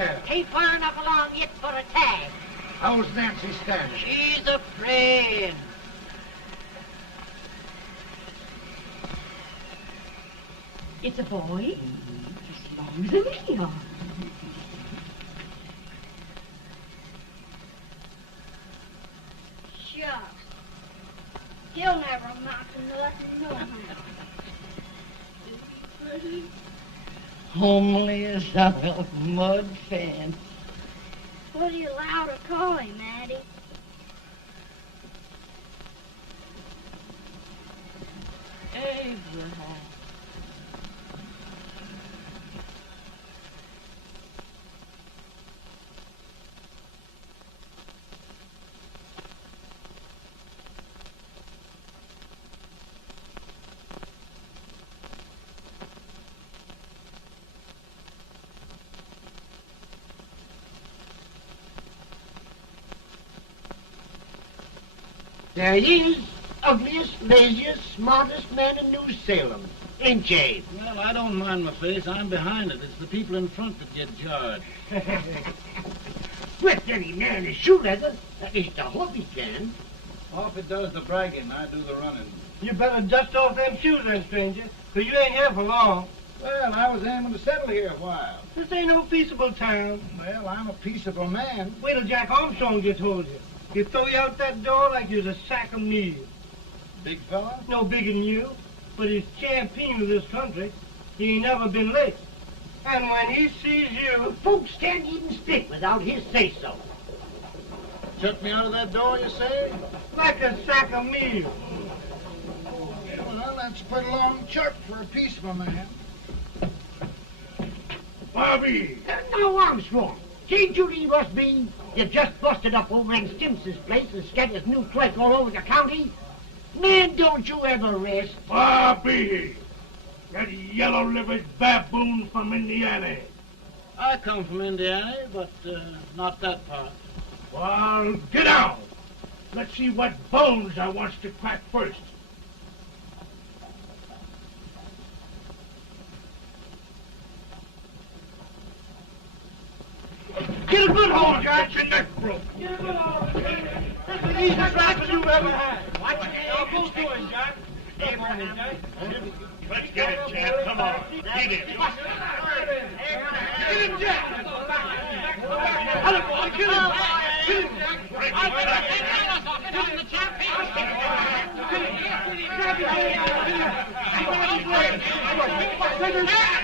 Yeah. Ain't far enough along yet for a tag. How's Nancy standing? She's afraid. It's a boy? As long as a meal. Shucks. He'll never amount to nothing, no how. Homely as a mud fan. What do you allow to call him, Addie? Abraham. There he is, ugliest, laziest, smartest man in New Salem. Ain't Jay? Well, I don't mind my face. I'm behind it. It's the people in front that get jarred. With any man in shoe leather, at least I hope he can. Off it does the bragging, I do the running. You better dust off them shoes then, stranger, 'cause you ain't here for long. Well, I was aiming to settle here a while. This ain't no peaceable town. Well, I'm a peaceable man. Wait till Jack Armstrong gets hold of you. He'll throw you out that door like you're a sack of meal. Big fella? No bigger than you, but he's champion of this country. He ain't never been late. And when he sees you... Folks can't even speak without his say-so. Took me out of that door, you say? like a sack of meal. Well, that's pretty long chirp for a peaceable man. Bobby! Now, Armstrong, can't you leave us be? You just busted up over in Stimpson's place and scattered new clerk all over the county. Man, don't you ever rest. Bobby! That yellow-livered baboon from Indiana. I come from Indiana, but not that part. Well, get out. Let's see what bones I wants to crack first. Get a good hold, Jack. Your neck broke. Get a good hold. That's the easiest rifle you've ever had. Watch it. Now, both doing, Jack. Abraham. Let's get it, Jack. Come on. Get it. Get him, Jack. Get him. Get him, Jack. Break it, Jack.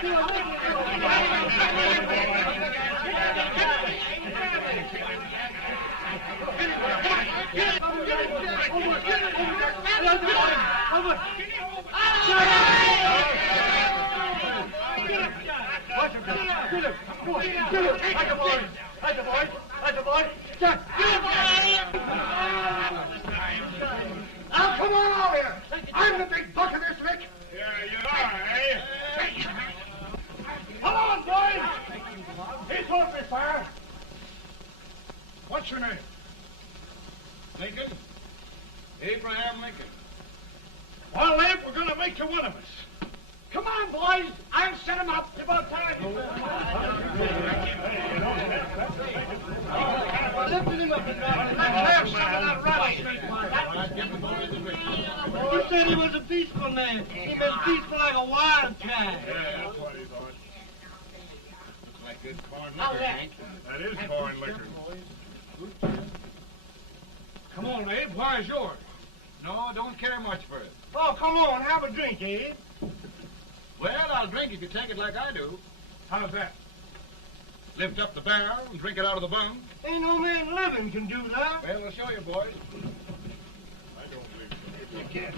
Now, come on over here. I'm the big buck of this lick. Yeah, you are, eh? Come on, boys. He's open fire. What's your name? Lincoln? Abraham Lincoln. Well, Abe, we're going to make you one of us. Come on, boys. I'll set him up. It's about time. Lifted him up and down. Let's have some of that rattlesnake. You said he was a peaceful man. He been peaceful like a wild cat. Yeah, that's what he thought. Looks like good corn How's liquor, that? Hank. That is corn liquor. Come on, Abe. Why is yours? No, don't care much for it. Oh, come on. Have a drink, Abe. Well, I'll drink if you take it like I do. How's that? Lift up the barrel and drink it out of the bung. Ain't no man living can do that. Well, I'll show you, boys. I don't believe so. You can.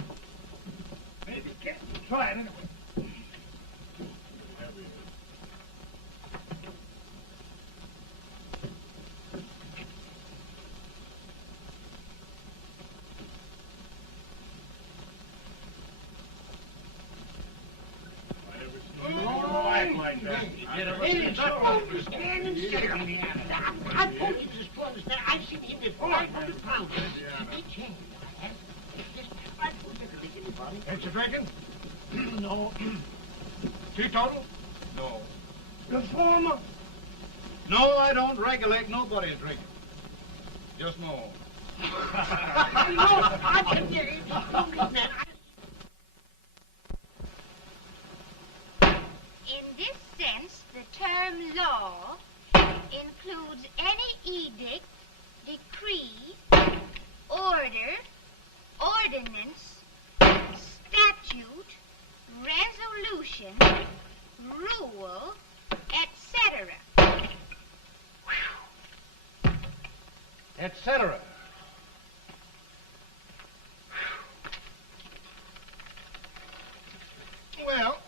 Maybe you can. Try it anyway. Like that. Stand and sit on the other. I told you to spoil this man. I've seen him with 500 pounds. Each hand. I told you to make anybody. Ain't you drinking? No. Teetotal? No. Reformer. No, I don't regulate nobody's drinking. Just my own. In this sense, the term law includes any edict, decree, order, ordinance, statute, resolution, rule, etc. Etc. Well,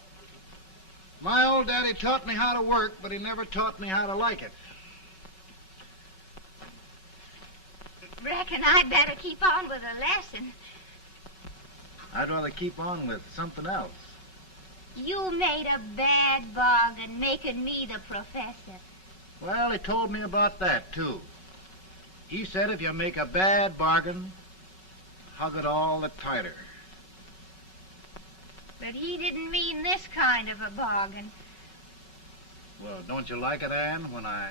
my old daddy taught me how to work, but he never taught me how to like it. Reckon I'd better keep on with the lesson. I'd rather keep on with something else. You made a bad bargain making me the professor. Well, he told me about that, too. He said if you make a bad bargain, hug it all the tighter. But he didn't mean this kind of a bargain. Well, don't you like it, Anne, when I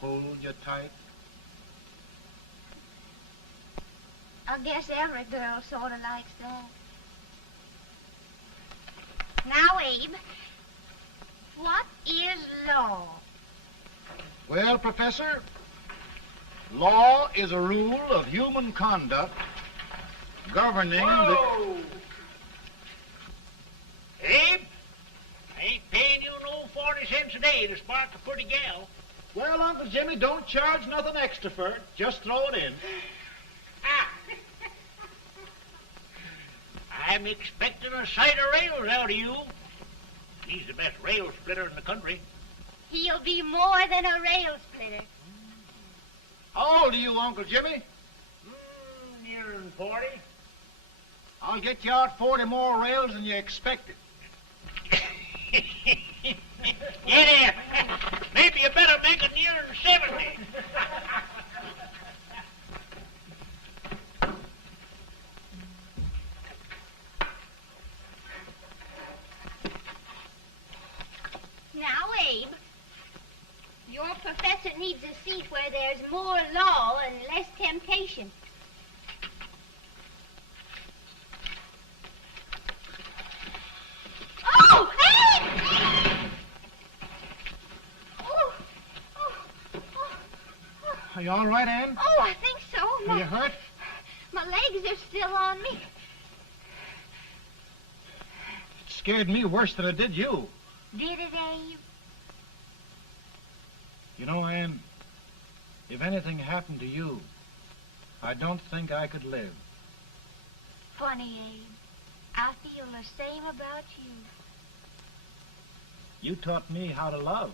hold you tight? I guess every girl sort of likes that. Now, Abe, what is law? Well, Professor, law is a rule of human conduct governing Whoa! Abe, I ain't paying you no 40 cents a day to spark a pretty gal. Well, Uncle Jimmy, don't charge nothing extra for it. Just throw it in. Ah. I'm expecting a sight of rails out of you. He's the best rail splitter in the country. He'll be more than a rail splitter. How old are you, Uncle Jimmy? Nearing 40. I'll get you out 40 more rails than you expected. Yeah, maybe you better make it nearing 70. Now, Abe, your professor needs a seat where there's more law and less temptation. Oh, Abe! Are you all right, Anne? Oh, I think so. Are you hurt? My legs are still on me. It scared me worse than it did you. Did it, Abe? You know, Anne, if anything happened to you, I don't think I could live. Funny, Abe. I feel the same about you. You taught me how to love.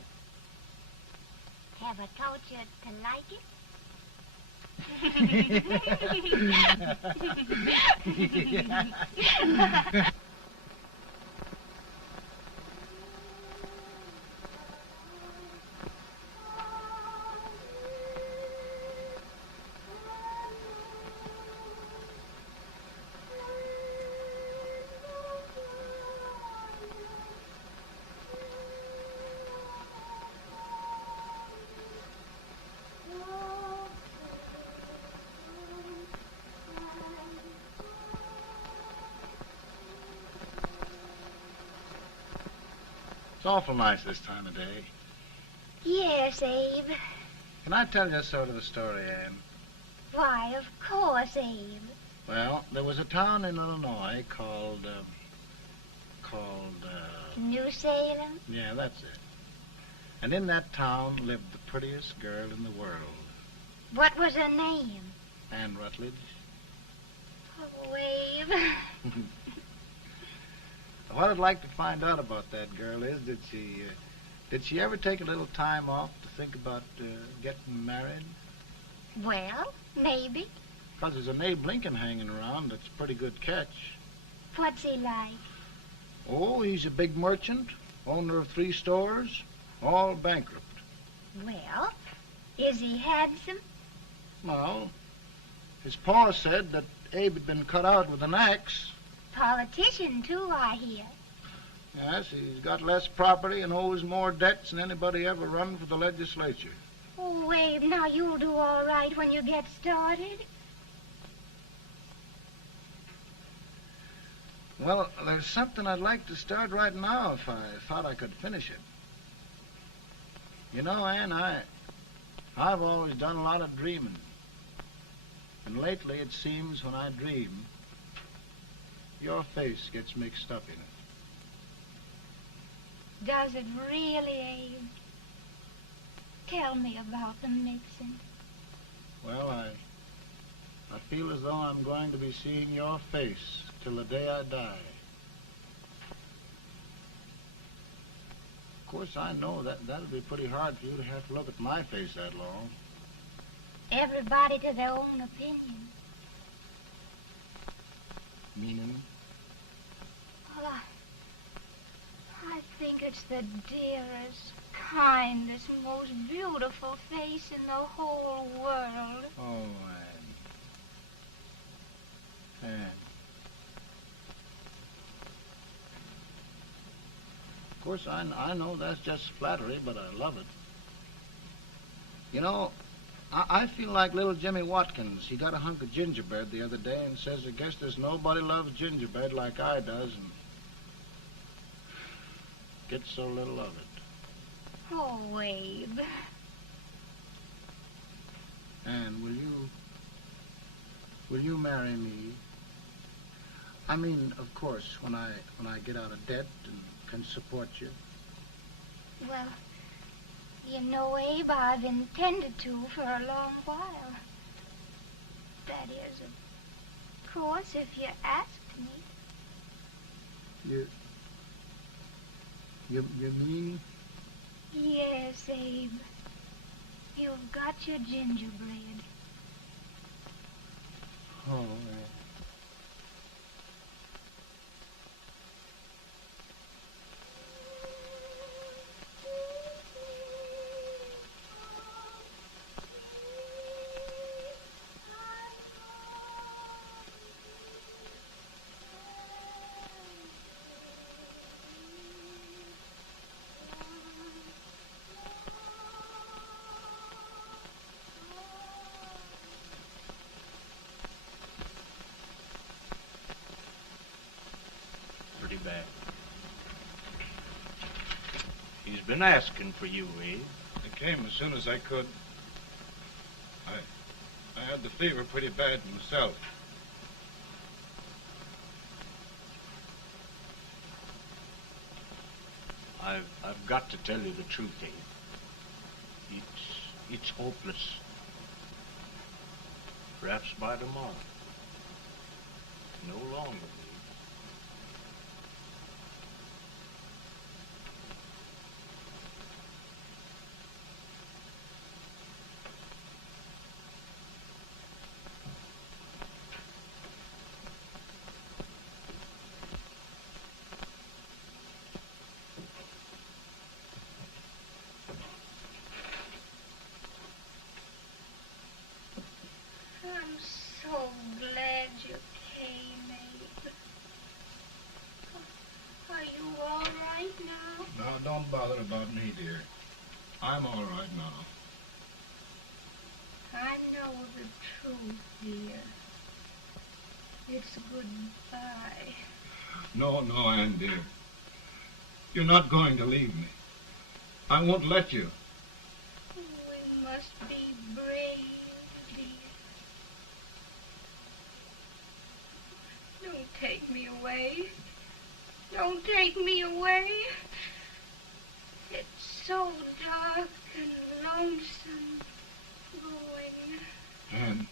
Have I taught you to like it? It's awful nice this time of day. Yes, Abe. Can I tell you sort of a story, Anne? Why, of course, Abe. Well, there was a town in Illinois called, New Salem? yeah, that's it. And in that town lived the prettiest girl in the world, What was her name? Anne Rutledge. Oh, Abe. What I'd like to find out about that girl is, did she ever take a little time off to think about getting married? Well, maybe. Because there's an Abe Lincoln hanging around that's a pretty good catch. What's he like? Oh, he's a big merchant, owner of 3 stores, all bankrupt. Well, is he handsome? Well, his pa said that Abe had been cut out with an axe. Politician, too, I hear. Yes, he's got less property and owes more debts than anybody ever run for the legislature. Oh, Abe, now you'll do all right when you get started. Well, there's something I'd like to start right now if I thought I could finish it. You know, Ann, I've always done a lot of dreaming. And lately it seems when I dream, your face gets mixed up in it. Does it really, Abe? Tell me about the mixing. Well, I feel as though I'm going to be seeing your face till the day I die. Of course, I know that'll be pretty hard for you to have to look at my face that long. Everybody to their own opinion. Meaning? Well, I think it's the dearest, kindest, most beautiful face in the whole world. Oh, Ann. Of course, I know that's just flattery, but I love it. You know, I feel like little Jimmy Watkins. He got a hunk of gingerbread the other day and says, I guess there's nobody loves gingerbread like I does, and gets so little of it. Oh, Abe. Ann, will you marry me? I mean, of course, when I get out of debt and can support you. Well, you know, Abe, I've intended to for a long while. That is, of course, if you asked me. You mean? Yes, Abe. You've got your gingerbread. Oh, Bad. He's been asking for you, Abe. I came as soon as I could. I had the fever pretty bad myself. I've got to tell you the truth, Abe. It's hopeless. Perhaps by tomorrow. No longer. I'm so glad you came, Abe. Are you all right now? No, don't bother about me, dear. I'm all right now. I know the truth, dear. It's goodbye. No, Ann, dear. You're not going to leave me. I won't let you. We must be brave, dear. Don't take me away. Don't take me away. It's so dark and lonesome going. Ann,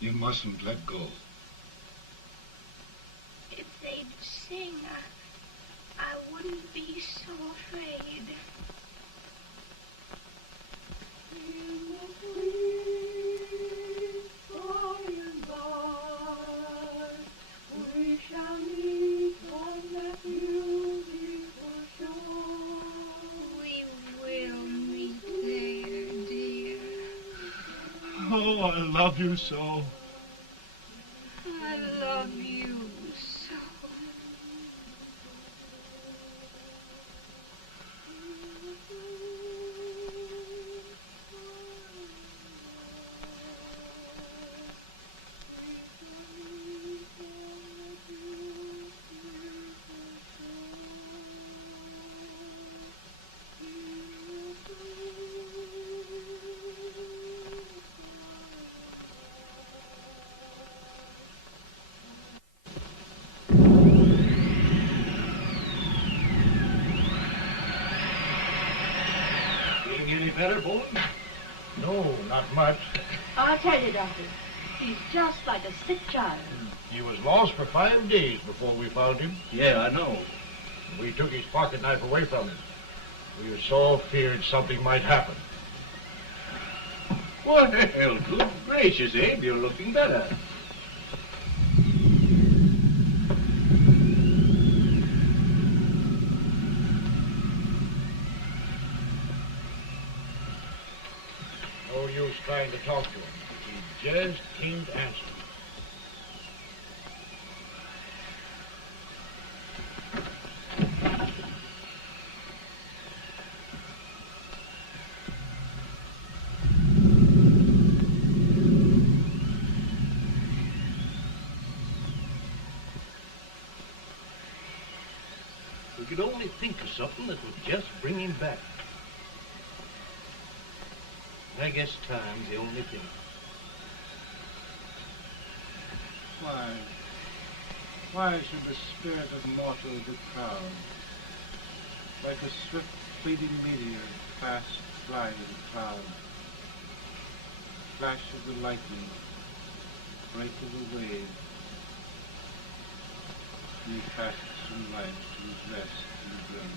you mustn't let go. If they'd sing, I wouldn't be so afraid. We shall meet on that beautiful shore. We will meet there, dear. Oh, I love you so. I love you so. better, Bolton? No, not much. I'll tell you, Doctor, he's just like a sick child. He was lost for 5 days before we found him. Yeah, I know. We took his pocket knife away from him. We were so feared something might happen. Well, good gracious, Abe, you're looking better. No use trying to talk to him. He just can't answer. We could only think of something that would just bring him back. I guess time's the only thing. Why should the spirit of mortal be proud? Like a swift fleeting meteor, fast flying cloud. Flash of the lightning, break of the wave. And he passes from life to his rest in the grave.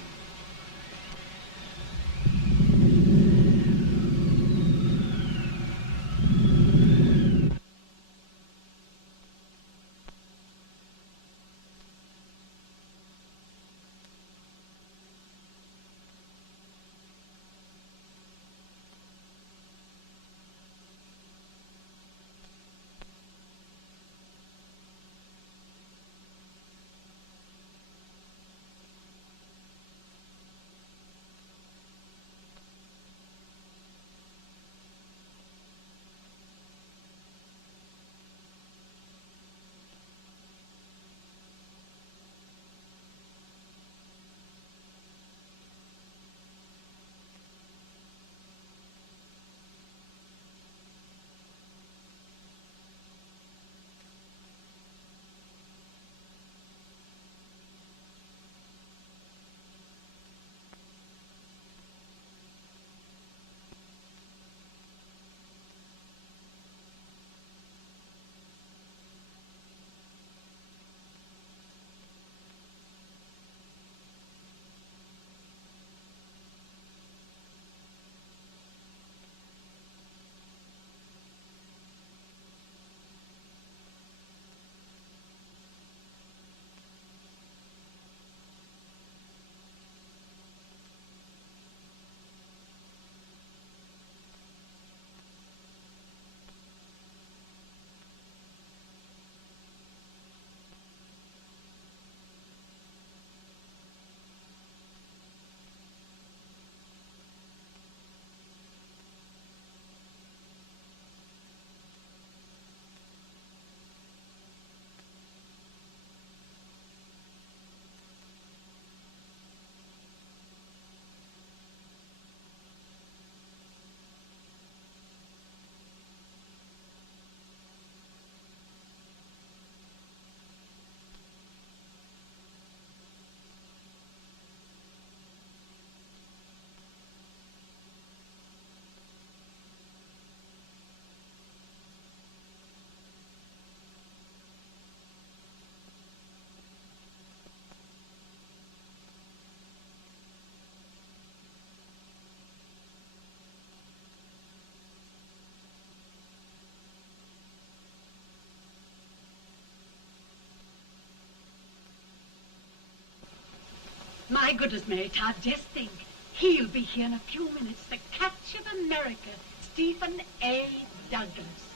My goodness, Mary Todd, just think. He'll be here in a few minutes. The catch of America, Stephen A. Douglas.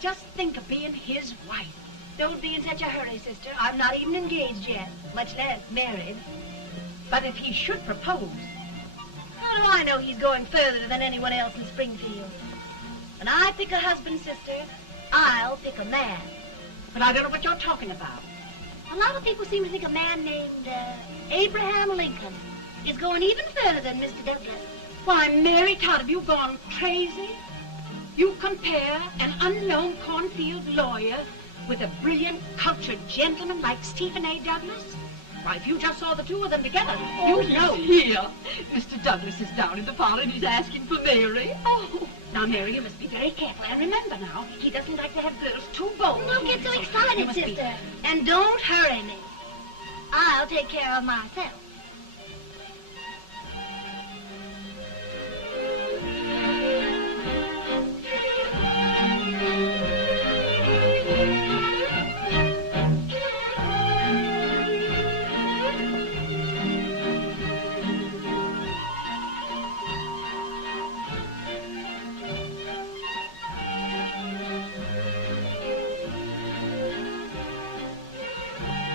Just think of being his wife. Don't be in such a hurry, sister. I'm not even engaged yet, much less married. But if he should propose... How do I know he's going further than anyone else in Springfield? When I pick a husband, sister, I'll pick a man. But I don't know what you're talking about. A lot of people seem to think a man named Abraham Lincoln is going even further than Mr. Douglas. Why, Mary Todd, have you gone crazy? You compare an unknown cornfield lawyer with a brilliant, cultured gentleman like Stephen A. Douglas? Why, if you just saw the two of them together, Oh, you'd know. Here. Mr. Douglas is down in the parlor and he's asking for Mary. Oh. Now, Mary, you must be very careful. And remember now, he doesn't like to have girls too bold. Don't get so You excited, must be- sister. And don't hurry me. I'll take care of myself.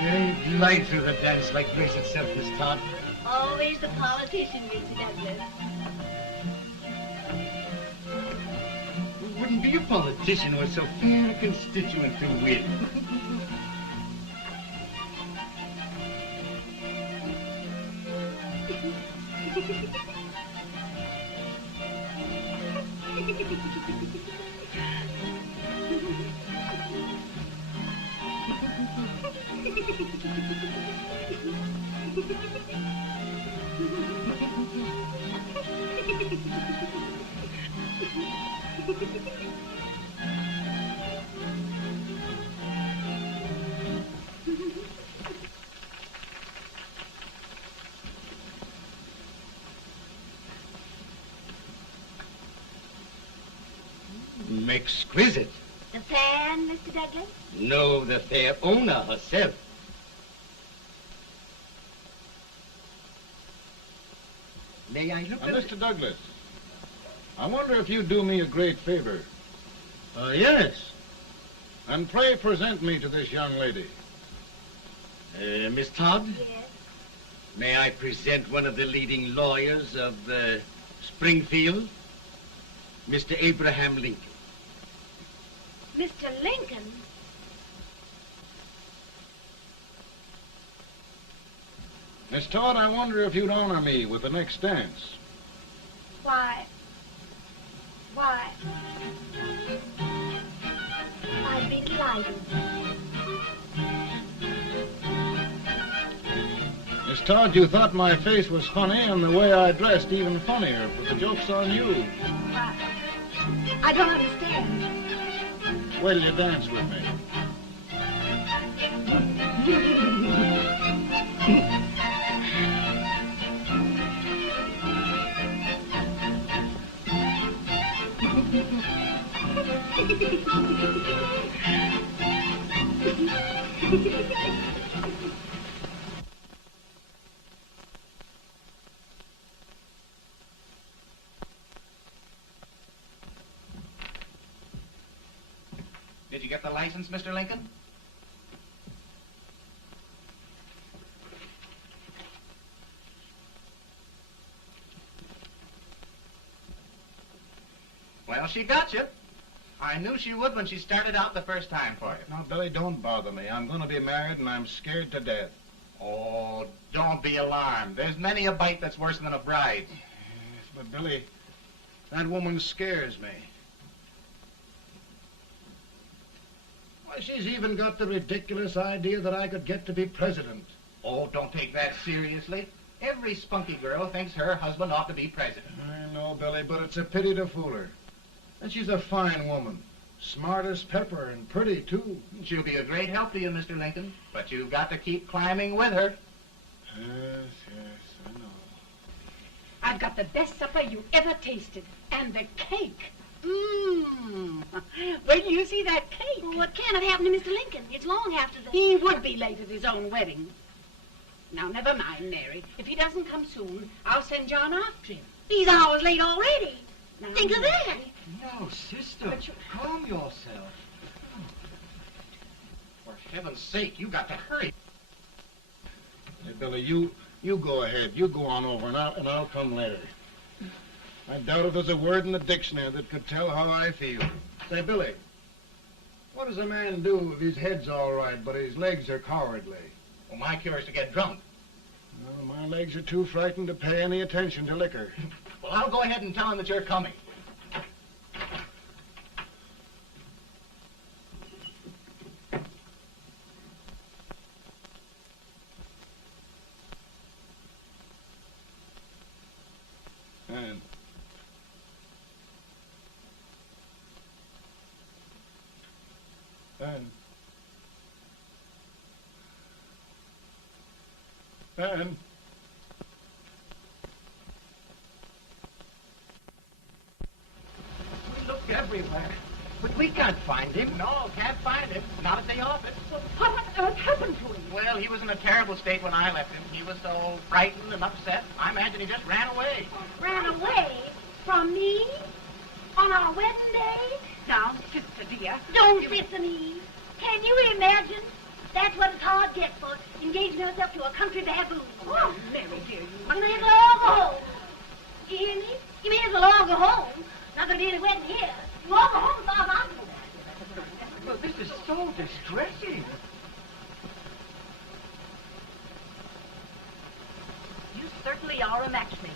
You glide through the dance like grace itself, Miss Todd. Always the politician, Mr. Douglas. Who wouldn't be a politician with so fair a constituent to win? Exquisite. The fan, Mr. Douglas? No, the fair owner herself. May I look at it? Mr. Douglas, I wonder if you'd do me a great favor. Yes. And pray present me to this young lady. Miss Todd? Yes. May I present one of the leading lawyers of Springfield, Mr. Abraham Lincoln. Mr. Lincoln? Miss Todd, I wonder if you'd honor me with the next dance. Why, I'd be delighted. Miss Todd, you thought my face was funny and the way I dressed even funnier, but the joke's on you. I don't understand. Wait till you dance with me. Did you get the license, Mr. Lincoln? Well, she got you. I knew she would when she started out the first time for you. Now, Billy, don't bother me. I'm going to be married and I'm scared to death. Oh, don't be alarmed. There's many a bite that's worse than a bride. Yes, but Billy, that woman scares me. Why, she's even got the ridiculous idea that I could get to be president. Oh, don't take that seriously. Every spunky girl thinks her husband ought to be president. I know, Billy, but it's a pity to fool her. And she's a fine woman. Smart as pepper and pretty, too. She'll be a great help to you, Mr. Lincoln. But you've got to keep climbing with her. Yes, I know. I've got the best supper you ever tasted. And the cake. Mmm. Wait till you see that cake. Well, what can have happened to Mr. Lincoln? It's long after the... He would be late at his own wedding. Now, never mind, Mary. If he doesn't come soon, I'll send John after him. He's hours late already. Now, Think of that. No, sister. But you- Calm yourself. For heaven's sake, you got to hurry. Hey, Billy, you go ahead. You go on over, and I'll come later. I doubt if there's a word in the dictionary that could tell how I feel. Say, Billy, what does a man do if his head's all right, but his legs are cowardly? Well, my cure is to get drunk. Well, my legs are too frightened to pay any attention to liquor. Well, I'll go ahead and tell him that you're coming. And We looked everywhere, but we can't find him. No, can't find him. Not at the office. Well, what on earth happened to him? Well, he was in a terrible state when I left him. He was so frightened and upset. I imagine he just ran away. Ran away from me on our wedding day? Now, sister dear. Don't listen, Eve. Can you imagine? That's what it's hard gets for engaging herself to a country baboon. Oh, Mary, dear, You may as well all go home. You hear me? You may as well all go home. Not gonna be any wedding here. You all go home as far as I'm concerned. Well, this is so distressing. You certainly are a matchmaker.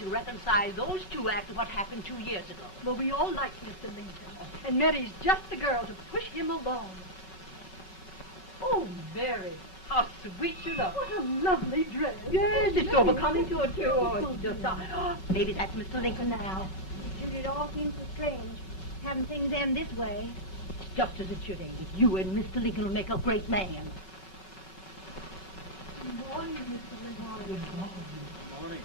To reconcile those two after what happened 2 years ago. Well, we all like Mr. Lincoln, and Mary's just the girl to push him along. Oh, Mary, how sweet you look. What a lovely dress. Yes, it's overcoming to it, too. Oh, it's just... maybe that's Mr. Lincoln now. It all seems so strange, having things end this way. It's just as it should end. You and Mr. Lincoln will make a great man. Good morning, Mr. Lincoln. Good morning. Morning.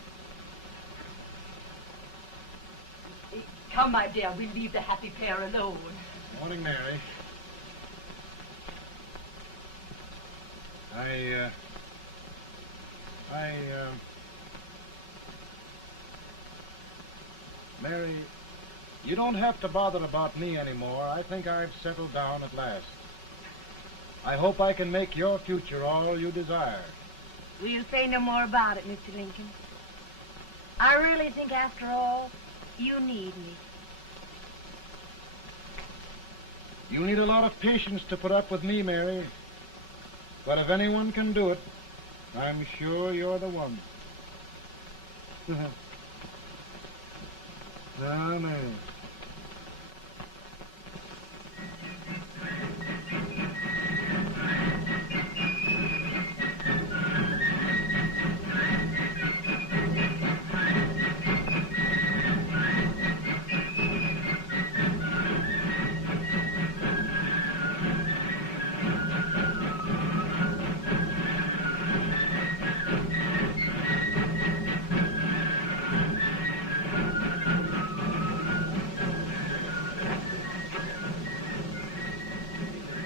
Come, my dear, we'll leave the happy pair alone. Morning, Mary. Mary, you don't have to bother about me anymore. I think I've settled down at last. I hope I can make your future all you desire. We'll say no more about it, Mr. Lincoln. I really think, after all, you need me. You need a lot of patience to put up with me, Mary. But if anyone can do it, I'm sure you're the one. Now, Mary.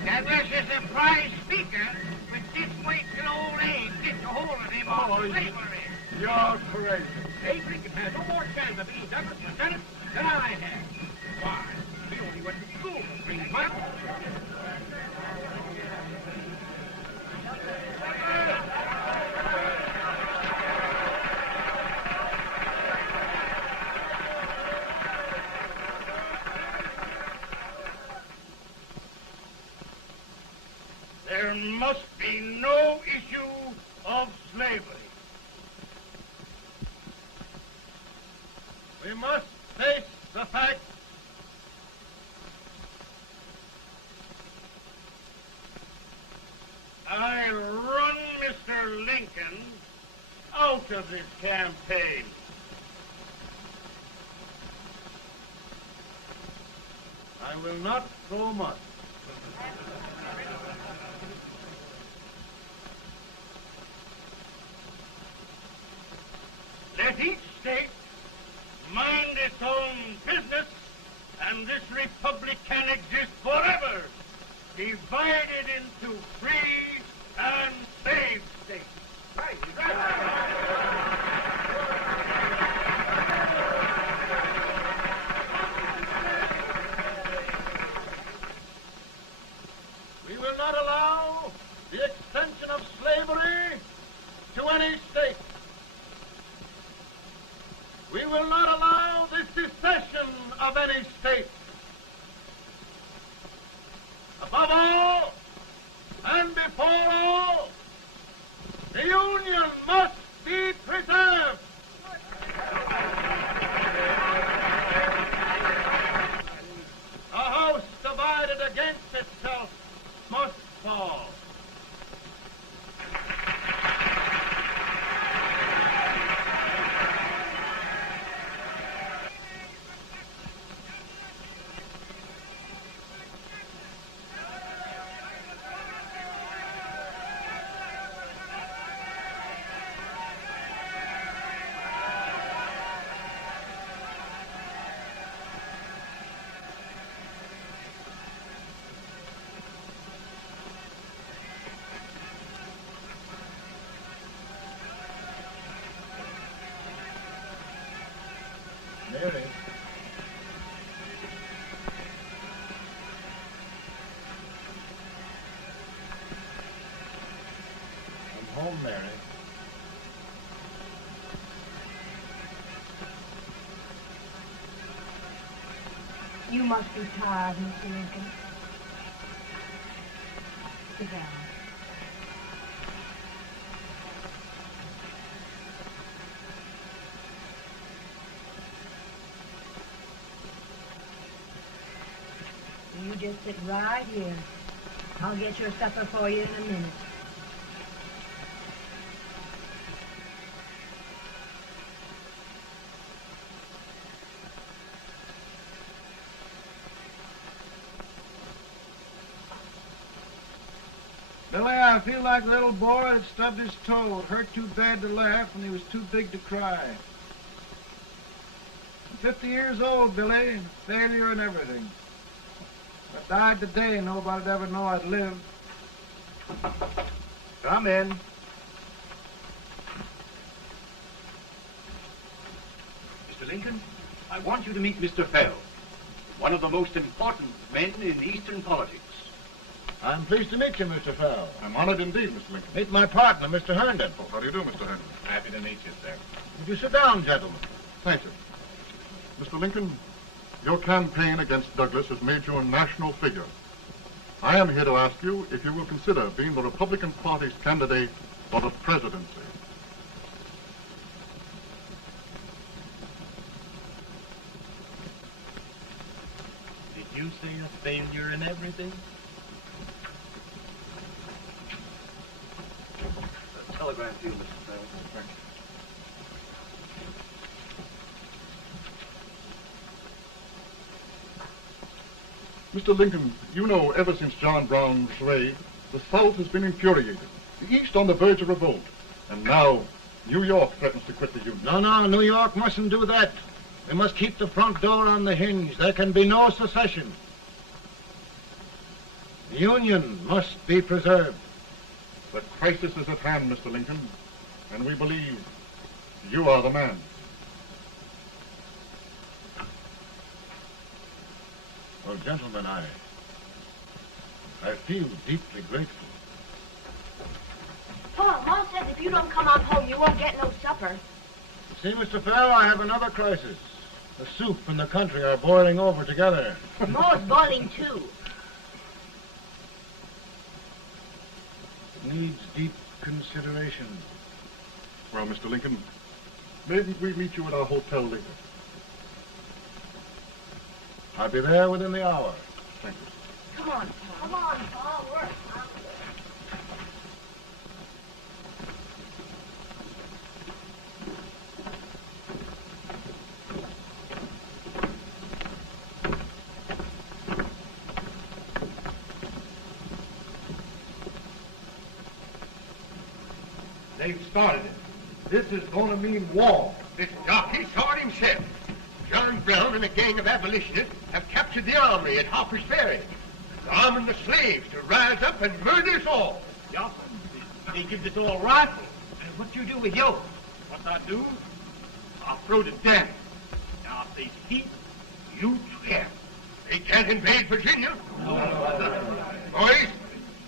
Douglas is a prize speaker, but this weight till old age gets a hold of him on slavery. You're crazy. Abe Lincoln has no more chance of being Douglas Lieutenant than I have. Why, he only went to school for 3 months. There must be no issue of slavery. We must face the fact I run Mr. Lincoln out of this campaign. I will not throw much. Let each state mind its own business, and this republic can exist forever, divided into free and slave states. Right. We will not allow the extension of slavery to any state. We will not allow the secession of any state. Above all, and before all, the Union must be preserved. A house divided against itself must fall. home, Mary. You must be tired, Mr. Lincoln. Sit down. You just sit right here. I'll get your supper for you in a minute. Billy, I feel like a little boy that stubbed his toe. It hurt too bad to laugh, and he was too big to cry. I'm 50 years old, Billy. Failure and everything. If I died today, nobody'd ever know I'd lived. Come in. Mr. Lincoln, I want you to meet Mr. Fell, one of the most important men in Eastern politics. I'm pleased to meet you, Mr. Fell. I'm honored indeed, Mr. Lincoln. Meet my partner, Mr. Herndon. Oh, how do you do, Mr. Herndon? Happy to meet you, sir. Would you sit down, gentlemen? Thank you. Mr. Lincoln, your campaign against Douglas has made you a national figure. I am here to ask you if you will consider being the Republican Party's candidate for the presidency. Did you say a failure in everything? A telegram to you, Mr. Fell. Thank you. Mr. Lincoln, you know ever since John Brown's raid, the South has been infuriated, the East on the verge of revolt, and now New York threatens to quit the Union. No, New York mustn't do that. They must keep the front door on the hinge. There can be no secession. The Union must be preserved. The crisis is at hand, Mr. Lincoln, and we believe you are the man. Well, gentlemen, I feel deeply grateful. Paul, Mom says if you don't come on home, you won't get no supper. See, Mr. Fell, I have another crisis. The soup and the country are boiling over together. More's boiling, too. It needs deep consideration. Well, Mr. Lincoln, maybe we meet you at our hotel later. I'll be there within the hour. Thank you. Come on, Paul. Come on, Paul. We're hungry. They've started it. This is going to mean war. This jockey saw it himself. John Brown and a gang of abolitionists have captured the armory at Harper's Ferry, arming the slaves to rise up and murder us all. Johnson, they give this all rifle. And what you do with yours? What I do? I'll throw the damn. Now, if they speak, you swear. They can't invade Virginia. Boys,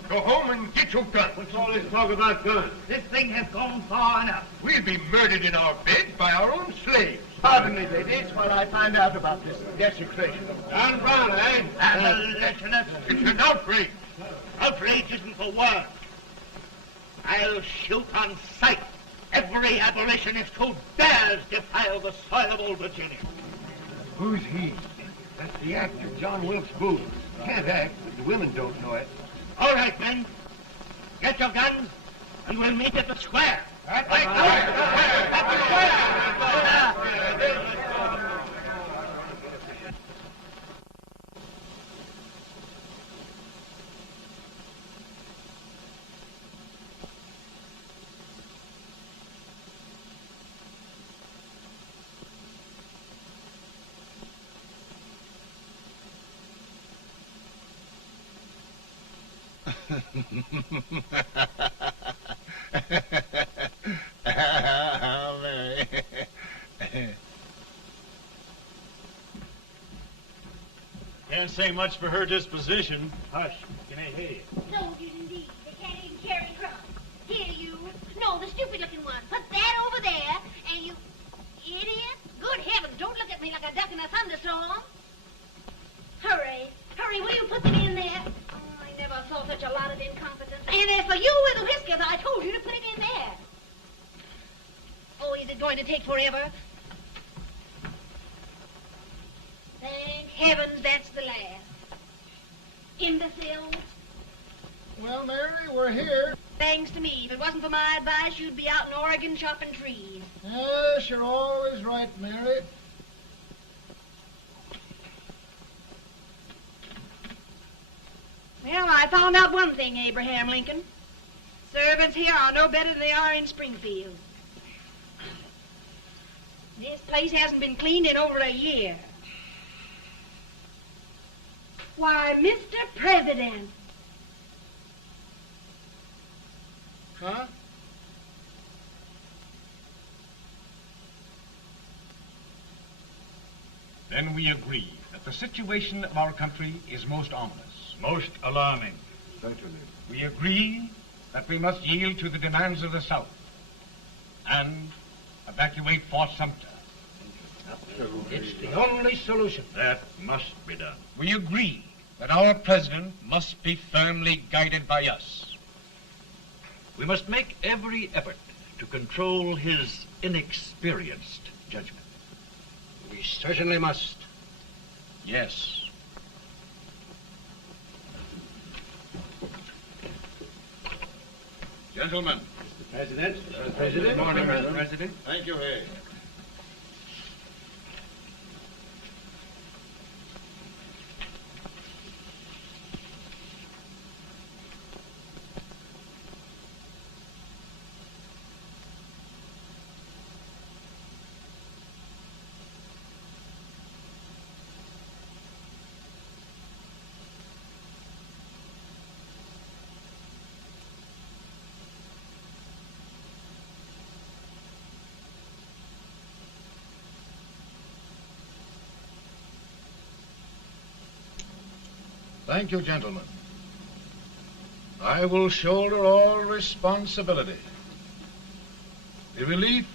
go home and get your guns. What's all this talk about guns? This thing has gone far enough. We'll be murdered in our beds by our own slaves. Pardon me, ladies, while I find out about this desecration of John Brown, eh? Abolitionists. It's an outrage. Outrage isn't for words. I'll shoot on sight every abolitionist who dares defile the soil of old Virginia. Who's he? That's the actor, John Wilkes Booth. Can't act, but the women don't know it. All right, men. Get your guns, and we'll meet at the square. At the square! Can't say much for her disposition. Hush, can I hear you? Soldiers indeed. They can't even carry crumbs. Here, you. going to take forever. Thank heavens that's the last. Imbeciles. Well, Mary, we're here. Thanks to me. If it wasn't for my advice, you'd be out in Oregon chopping trees. Yes, you're always right, Mary. Well, I found out one thing, Abraham Lincoln. Servants here are no better than they are in Springfield. This place hasn't been cleaned in over a year. Why, Mr. President. Huh? Then we agree that the situation of our country is most ominous. Most alarming. Certainly. We agree that we must yield to the demands of the South and evacuate Fort Sumter. It's the only solution. That must be done. We agree that our president must be firmly guided by us. We must make every effort to control his inexperienced judgment. We certainly must. Yes. Gentlemen. Mr. President. Mr. President. Good morning, Mr. President. Thank you, Hay. Thank you, gentlemen. I will shoulder all responsibility. The relief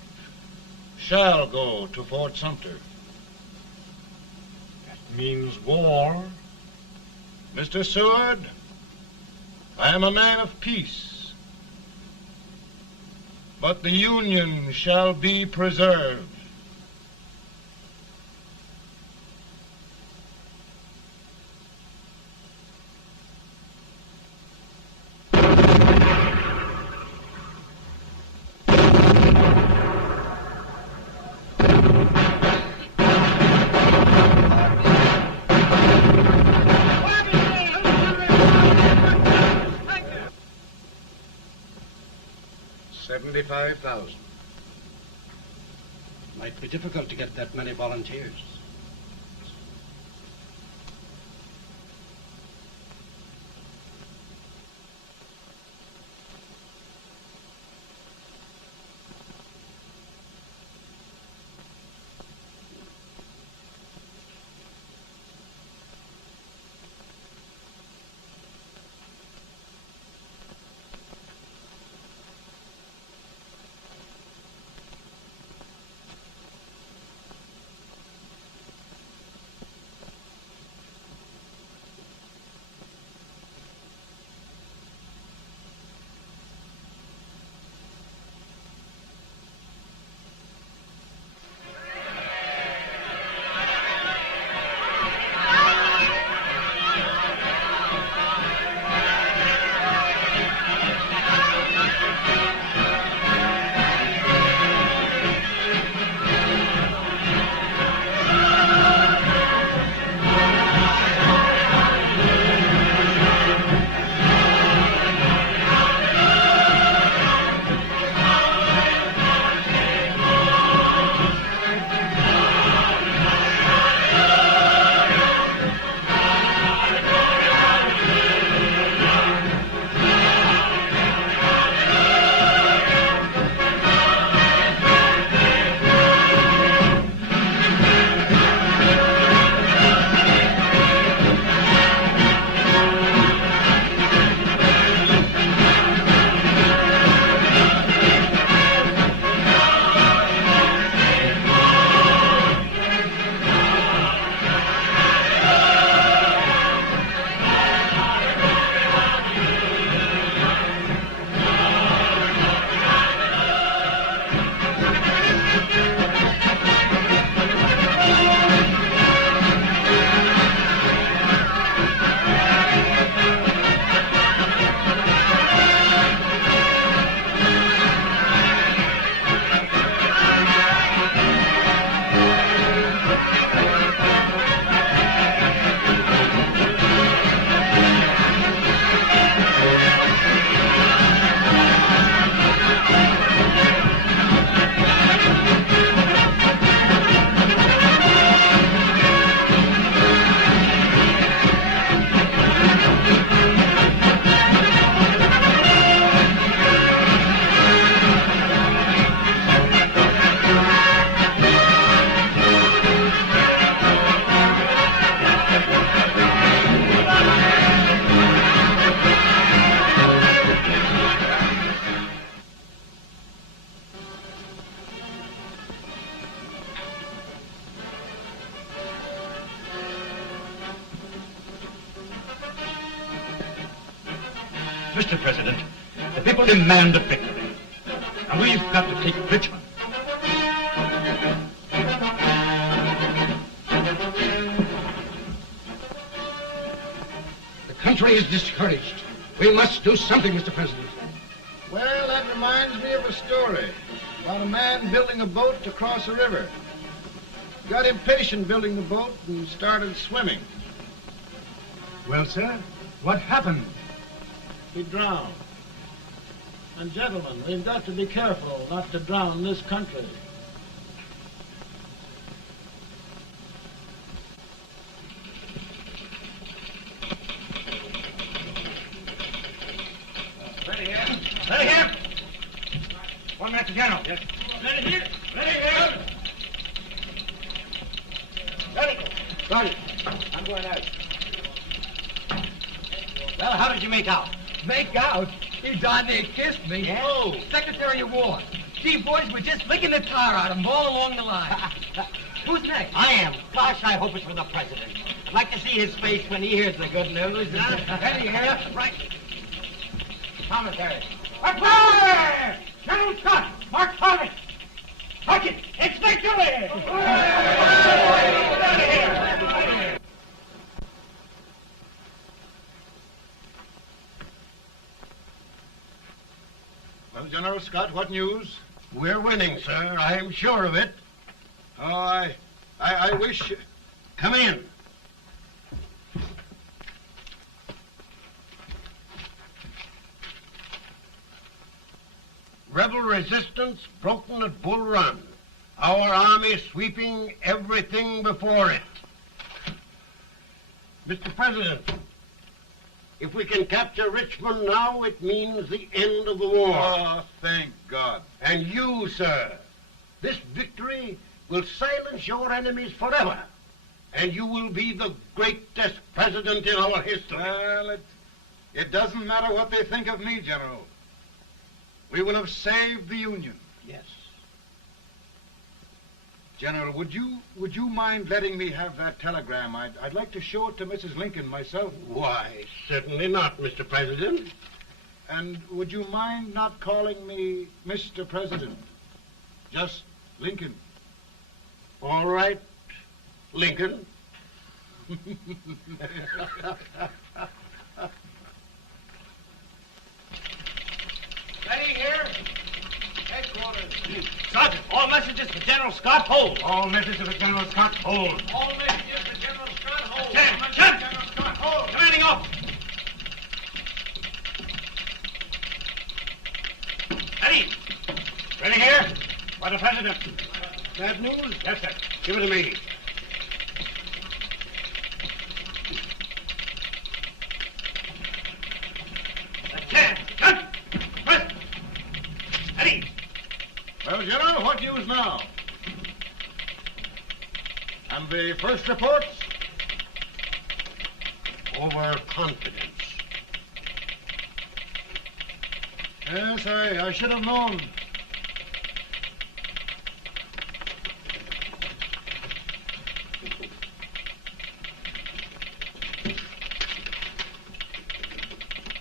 shall go to Fort Sumter. That means war. Mr. Seward, I am a man of peace. But the Union shall be preserved. $75,000. Might be difficult to get that many volunteers. Mr. President, the people demand a victory. And we've got to take Richmond. The country is discouraged. We must do something, Mr. President. Well, that reminds me of a story about a man building a boat to cross a river. He got impatient building the boat and started swimming. Well, sir, what happened? He drowned. And gentlemen, we've got to be careful not to drown this country. Ready here. Ready here. 1 minute to General. Yes. Ready here. Ready here. Ready. Ready. I'm going out. Well, how did you make out? Make out? He darn near kissed me. Yeah? Oh, Secretary of War. Gee, boys, we're just licking the tar out of him all along the line. Who's next? I am. Gosh, I hope it's for the president. I'd like to see his face when he hears the good news. Ready here. Right. Commissary. Fire! General Scott! Mark Thomas! Sergeant, it's victory! Well, General Scott, what news? We're winning, sir. I'm sure of it. Oh, I wish... Come in. Rebel resistance broken at Bull Run. Our army sweeping everything before it. Mr. President, if we can capture Richmond now, it means the end of the war. Oh, thank God. And you, sir, this victory will silence your enemies forever. And you will be the greatest president in our history. Well, it doesn't matter what they think of me, General. We will have saved the Union. Yes. General, would you mind letting me have that telegram? I'd like to show it to Mrs. Lincoln myself. Why, certainly not, Mr. President. And would you mind not calling me Mr. President? Just Lincoln. All right, Lincoln. Ready here. Headquarters. Sergeant, all messages for General Scott, hold. All messages for General Scott, hold. All messages for General Scott, hold. General Scott, hold. Commanding officer. Ready. Ready here. For the President. Bad news? Yes, sir. Give it to me. Well, General, what news now? And the first reports? Overconfidence. Yes, I should have known.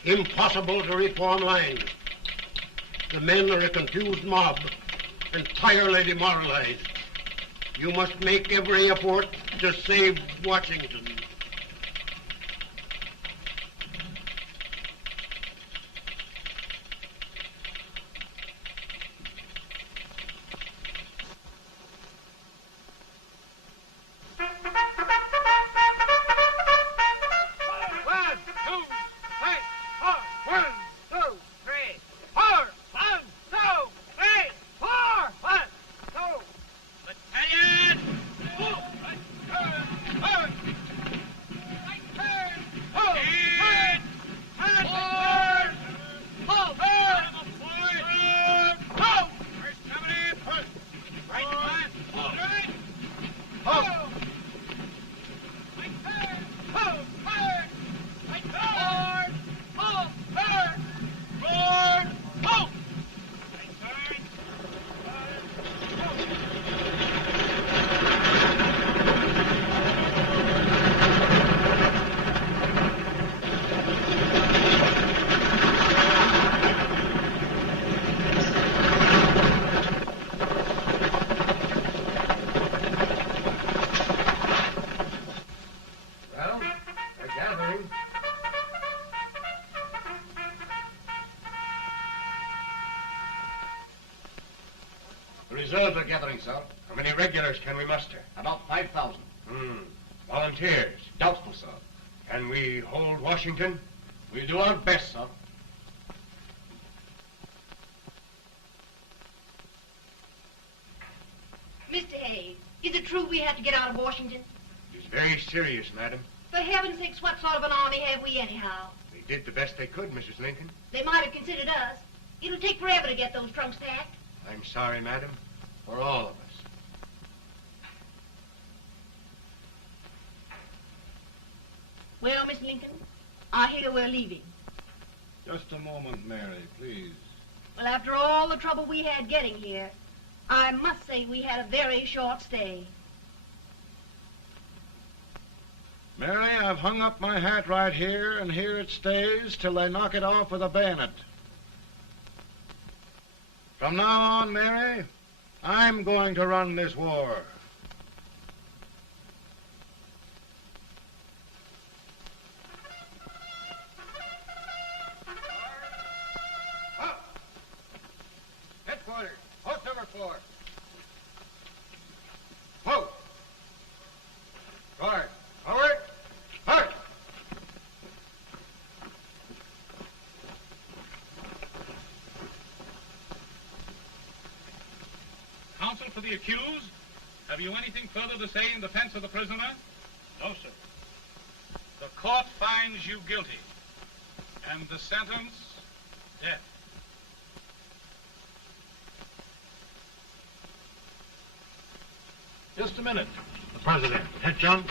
Impossible to reform lines. The men are a confused mob, entirely demoralized. You must make every effort to save Washington. Reserves are gathering, sir. How many regulars can we muster? About 5,000. Volunteers? Doubtful, sir. Can we hold Washington? We'll do our best, sir. Mr. Hayes, is it true we have to get out of Washington? It's very serious, madam. For heaven's sakes, what sort of an army have we anyhow? They did the best they could, Mrs. Lincoln. They might have considered us. It'll take forever to get those trunks packed. I'm sorry, madam, for all of us. Well, Miss Lincoln, I hear we're leaving. Just a moment, Mary, please. Well, after all the trouble we had getting here, I must say we had a very short stay. Mary, I've hung up my hat right here, and here it stays till they knock it off with a bayonet. From now on, Mary, I'm going to run this war. Headquarters, post number 4. Whoa! Guard, forward, march! Counsel for the accused, have you anything further to say in defense of the prisoner? No, sir. The court finds you guilty, and the sentence, death. Just a minute. The President. Head, John.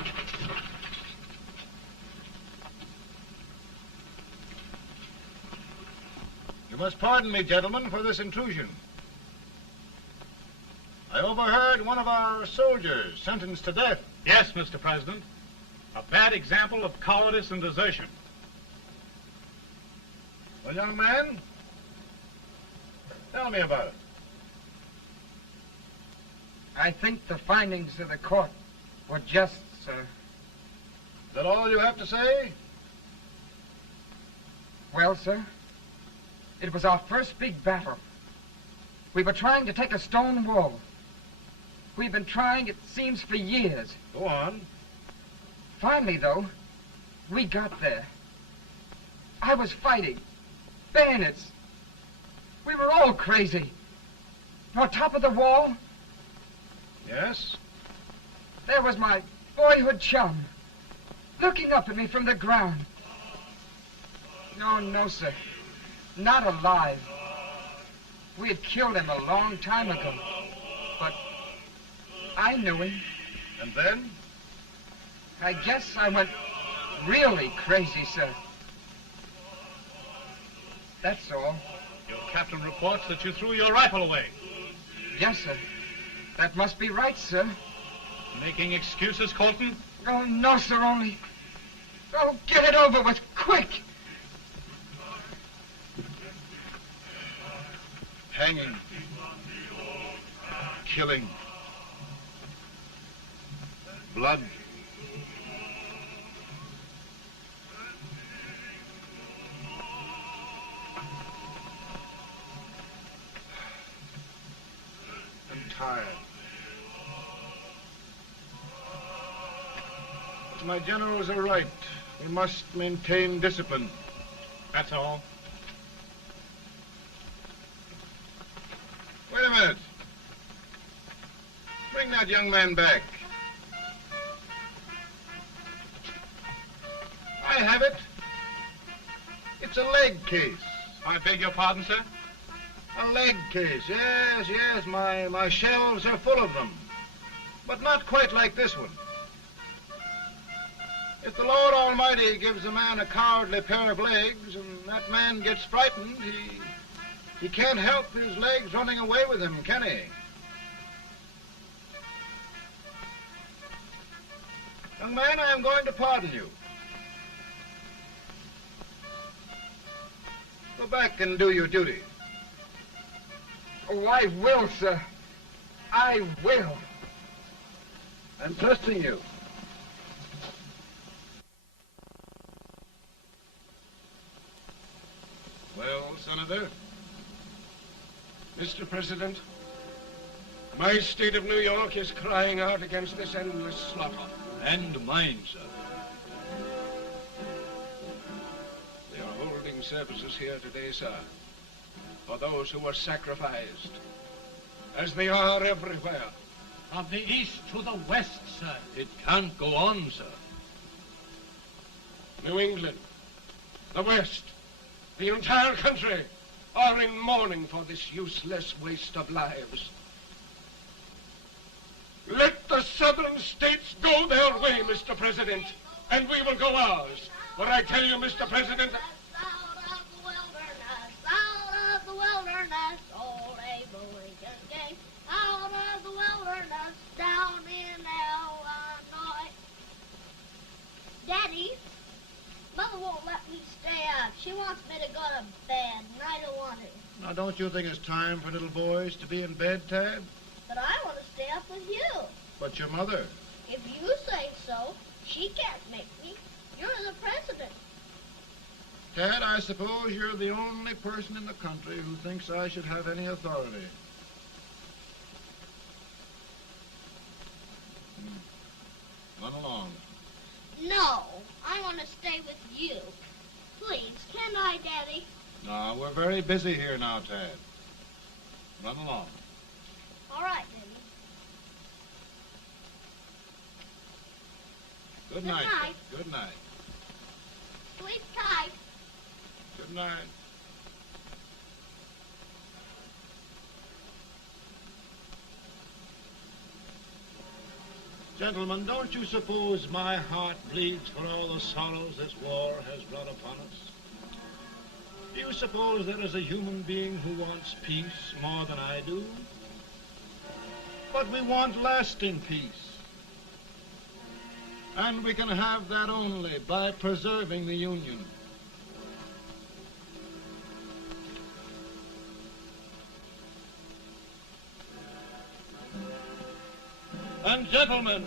You must pardon me, gentlemen, for this intrusion. I overheard one of our soldiers sentenced to death. Yes, Mr. President. A bad example of cowardice and desertion. Well, young man, tell me about it. I think the findings of the court were just, sir. Is that all you have to say? Well, sir, it was our first big battle. We were trying to take a stone wall. We've been trying, it seems, for years. Go on. Finally, though, we got there. I was fighting. Bayonets. We were all crazy. On top of the wall, Yes? there was my boyhood chum, looking up at me from the ground. No, sir. Not alive. We had killed him a long time ago. But I knew him. And then? I guess I went really crazy, sir. That's all. Your captain reports that you threw your rifle away. Yes, sir. That must be right, sir. Making excuses, Colton? Oh, no, sir, only... Oh, get it over with, quick! Hanging. Killing. Blood. I'm tired. But my generals are right. We must maintain discipline. That's all. Wait a minute. Bring that young man back. I have it. It's a leg case. I beg your pardon, sir? A leg case, yes. My shelves are full of them. But not quite like this one. If the Lord Almighty gives a man a cowardly pair of legs and that man gets frightened, he can't help his legs running away with him, can he? Young man, I am going to pardon you. Go back and do your duty. Oh, I will, sir. I will. I'm trusting you. Well, Senator? Mr. President, My state of New York is crying out against this endless slaughter. And mine, sir. They are holding services here today, sir, for those who were sacrificed, as they are everywhere. From the east to the west, sir. It can't go on, sir. New England, the West, the entire country are in mourning for this useless waste of lives. Let the southern states go their way, Mr. President, and we will go ours. For I tell you, Mr. President... Out of the wilderness, old Abe Lincoln came. Out of the wilderness, down in Illinois. Daddy, Mother won't let me stay up. She wants me to go to bed, and I don't want to. Now, don't you think it's time for little boys to be in bed, Tad? But I want to stay up with you. But your mother. If you say so, she can't make me. You're the president. Tad, I suppose you're the only person in the country who thinks I should have any authority. Run along. No, I want to stay with you. Please, can I, Daddy? No, we're very busy here now, Tad. Run along. All right, Daddy. Good night. night. Good night. Sleep tight. Good night. Gentlemen, don't you suppose my heart bleeds for all the sorrows this war has brought upon us? Do you suppose there is a human being who wants peace more than I do? But we want lasting peace. And we can have that only by preserving the Union. And gentlemen,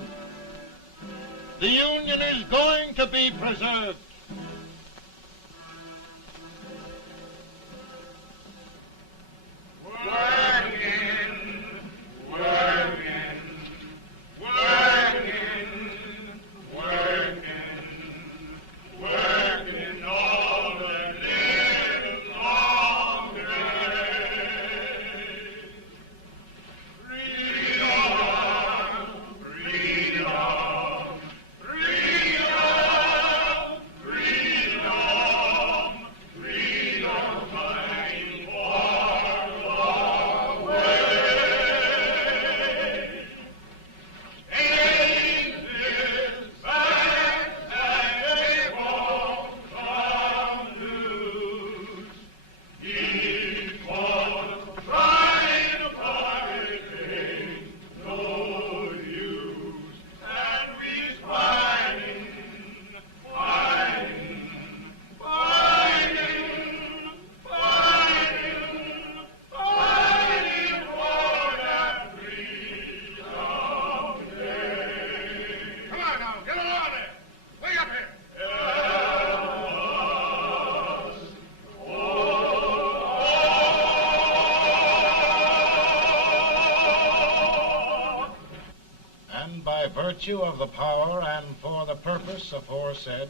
the Union is going to be preserved. Virtue of the power and for the purpose aforesaid,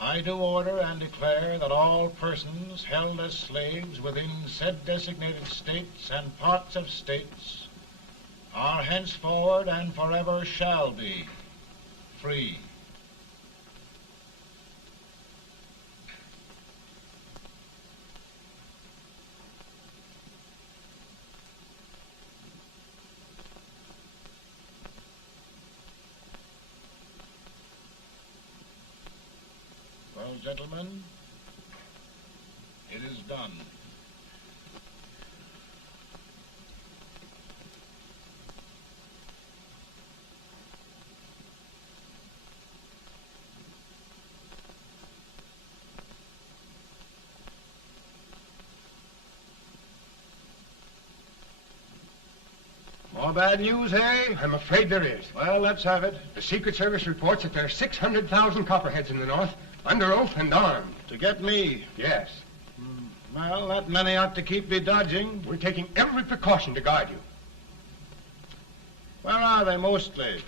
I do order and declare that all persons held as slaves within said designated states and parts of states are henceforward and forever shall be free. Well, gentlemen, it is done. More bad news, hey? I'm afraid there is. Well, let's have it. The Secret Service reports that there are 600,000 copperheads in the North, under oath and armed. To get me? Yes. Well, that many ought to keep me dodging. We're taking every precaution to guard you. Where are they mostly?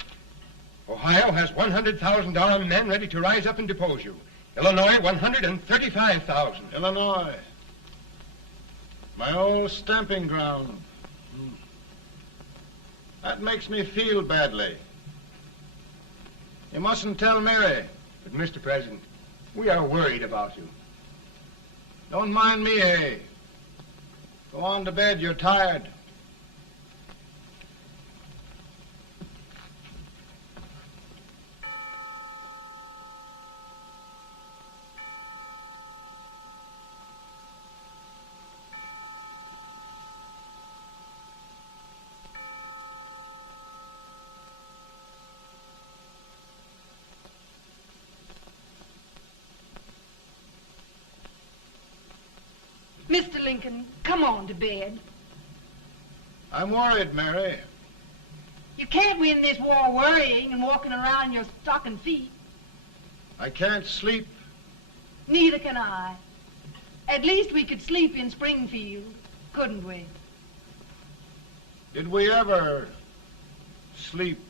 Ohio has 100,000 armed men ready to rise up and depose you. Illinois, 135,000. Illinois. My old stamping ground. That makes me feel badly. You mustn't tell Mary. But, Mr. President, we are worried about you. Don't mind me, eh? Go on to bed. You're tired. Mr. Lincoln, come on to bed. I'm worried, Mary. You can't win this war worrying and walking around in your stocking feet. I can't sleep. Neither can I. At least we could sleep in Springfield, couldn't we? Did we ever sleep?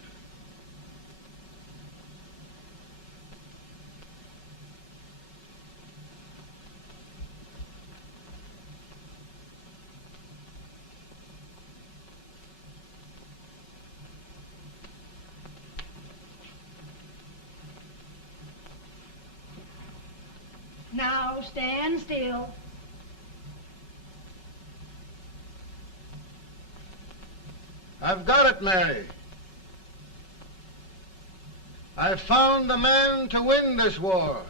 Now stand still. I've got it, Mary. I've found the man to win this war.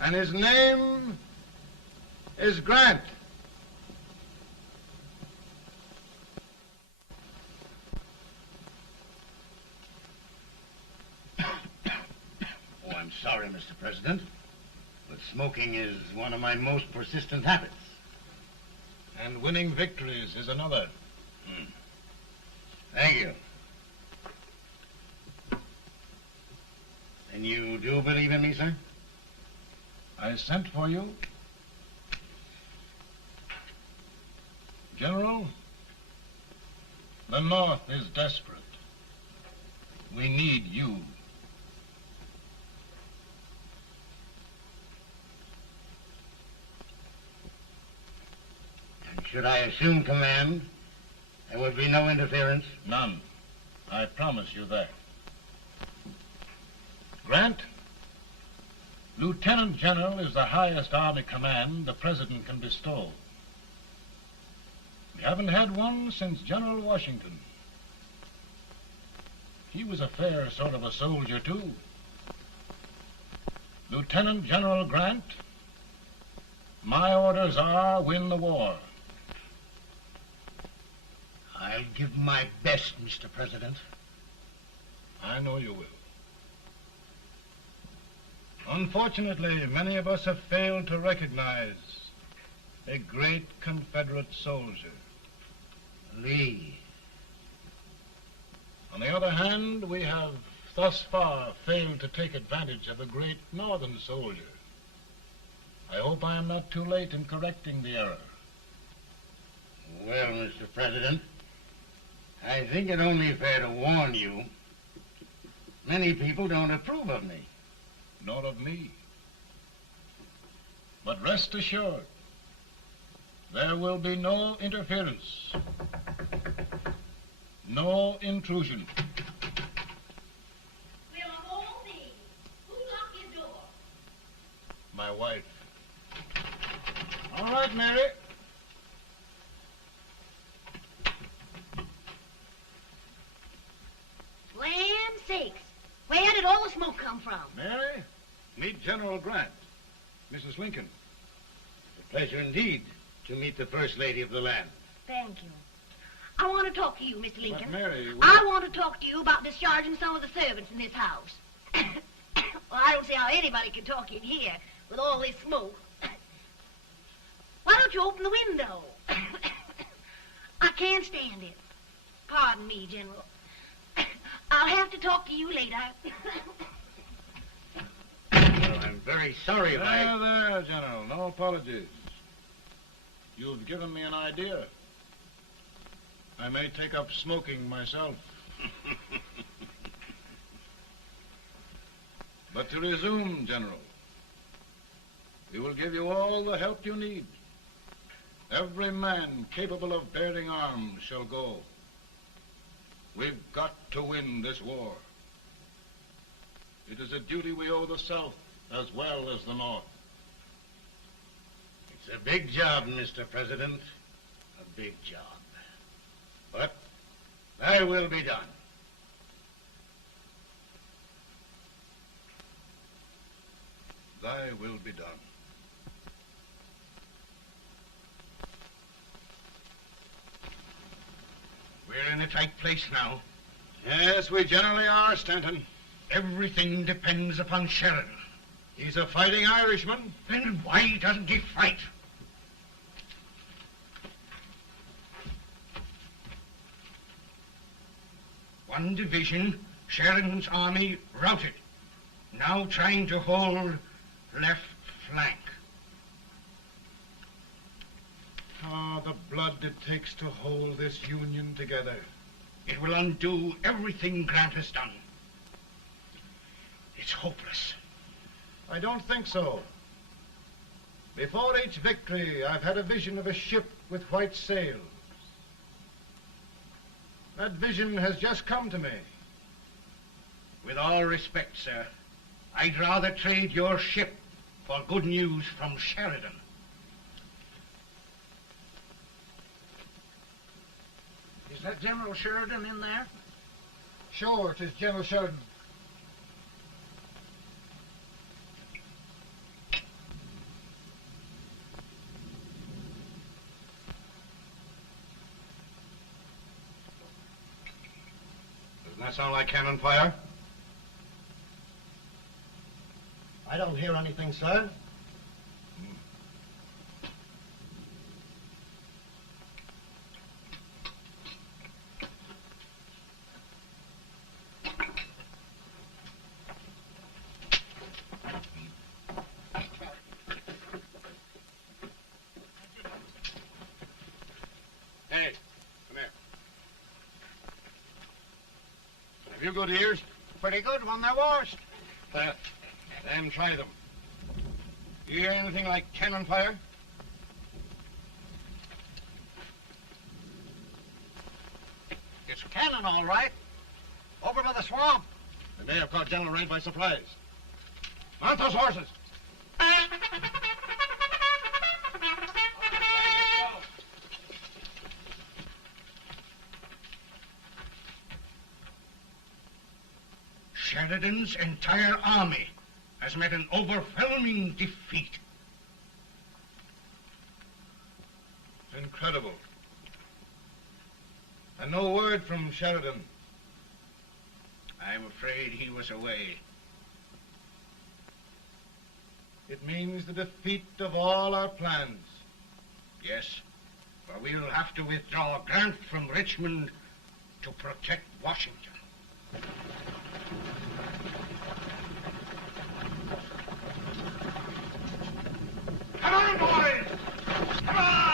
And his name is Grant. I'm sorry, Mr. President, but smoking is one of my most persistent habits. And winning victories is another. Thank you. And you do believe in me, sir? I sent for you. General, the North is desperate. We need you. Should I assume command, there would be no interference? None. I promise you that. Grant, Lieutenant General is the highest army command the President can bestow. We haven't had one since General Washington. He was a fair sort of a soldier, too. Lieutenant General Grant, my orders are win the war. I'll give my best, Mr. President. I know you will. Unfortunately, many of us have failed to recognize a great Confederate soldier, Lee. On the other hand, we have thus far failed to take advantage of a great Northern soldier. I hope I am not too late in correcting the error. Well, Mr. President, I think it only fair to warn you. Many people don't approve of me. Nor of me. But rest assured, there will be no interference, no intrusion. Well, of all things, who locked your door? My wife. All right, Mary. Land sakes. Where did all the smoke come from? Mary, meet General Grant. Mrs. Lincoln. It's a pleasure indeed to meet the First Lady of the land. Thank you. I want to talk to you, Mr. Lincoln. But Mary, I want to talk to you about discharging some of the servants in this house. Well, I don't see how anybody can talk in here with all this smoke. Why don't you open the window? I can't stand it. Pardon me, General. I'll have to talk to you later. Well, I'm very sorry if I... There, General. No apologies. You've given me an idea. I may take up smoking myself. But to resume, General, we will give you all the help you need. Every man capable of bearing arms shall go. We've got to win this war. It is a duty we owe the South as well as the North. It's a big job, Mr. President. A big job. But thy will be done. Thy will be done. We're in a tight place now. Yes, we generally are, Stanton. Everything depends upon Sheridan. He's a fighting Irishman. Then why doesn't he fight? One division, Sheridan's army, routed. Now trying to hold left flank. Ah, the blood it takes to hold this Union together. It will undo everything Grant has done. It's hopeless. I don't think so. Before each victory, I've had a vision of a ship with white sails. That vision has just come to me. With all respect, sir, I'd rather trade your ship for good news from Sheridan. Is that General Sheridan in there? Sure, it is General Sheridan. Doesn't that sound like cannon fire? I don't hear anything, sir. Hey, come here. Have you good ears? Pretty good when they're washed. Then try them. You hear anything like cannon fire? It's cannon, all right. Over by the swamp. They may have caught General Wright by surprise. Mount those horses. Sheridan's entire army has met an overwhelming defeat. Incredible. And no word from Sheridan. I'm afraid he was away. It means the defeat of all our plans. Yes, for we'll have to withdraw Grant from Richmond to protect Washington. Come on, boys! Come on!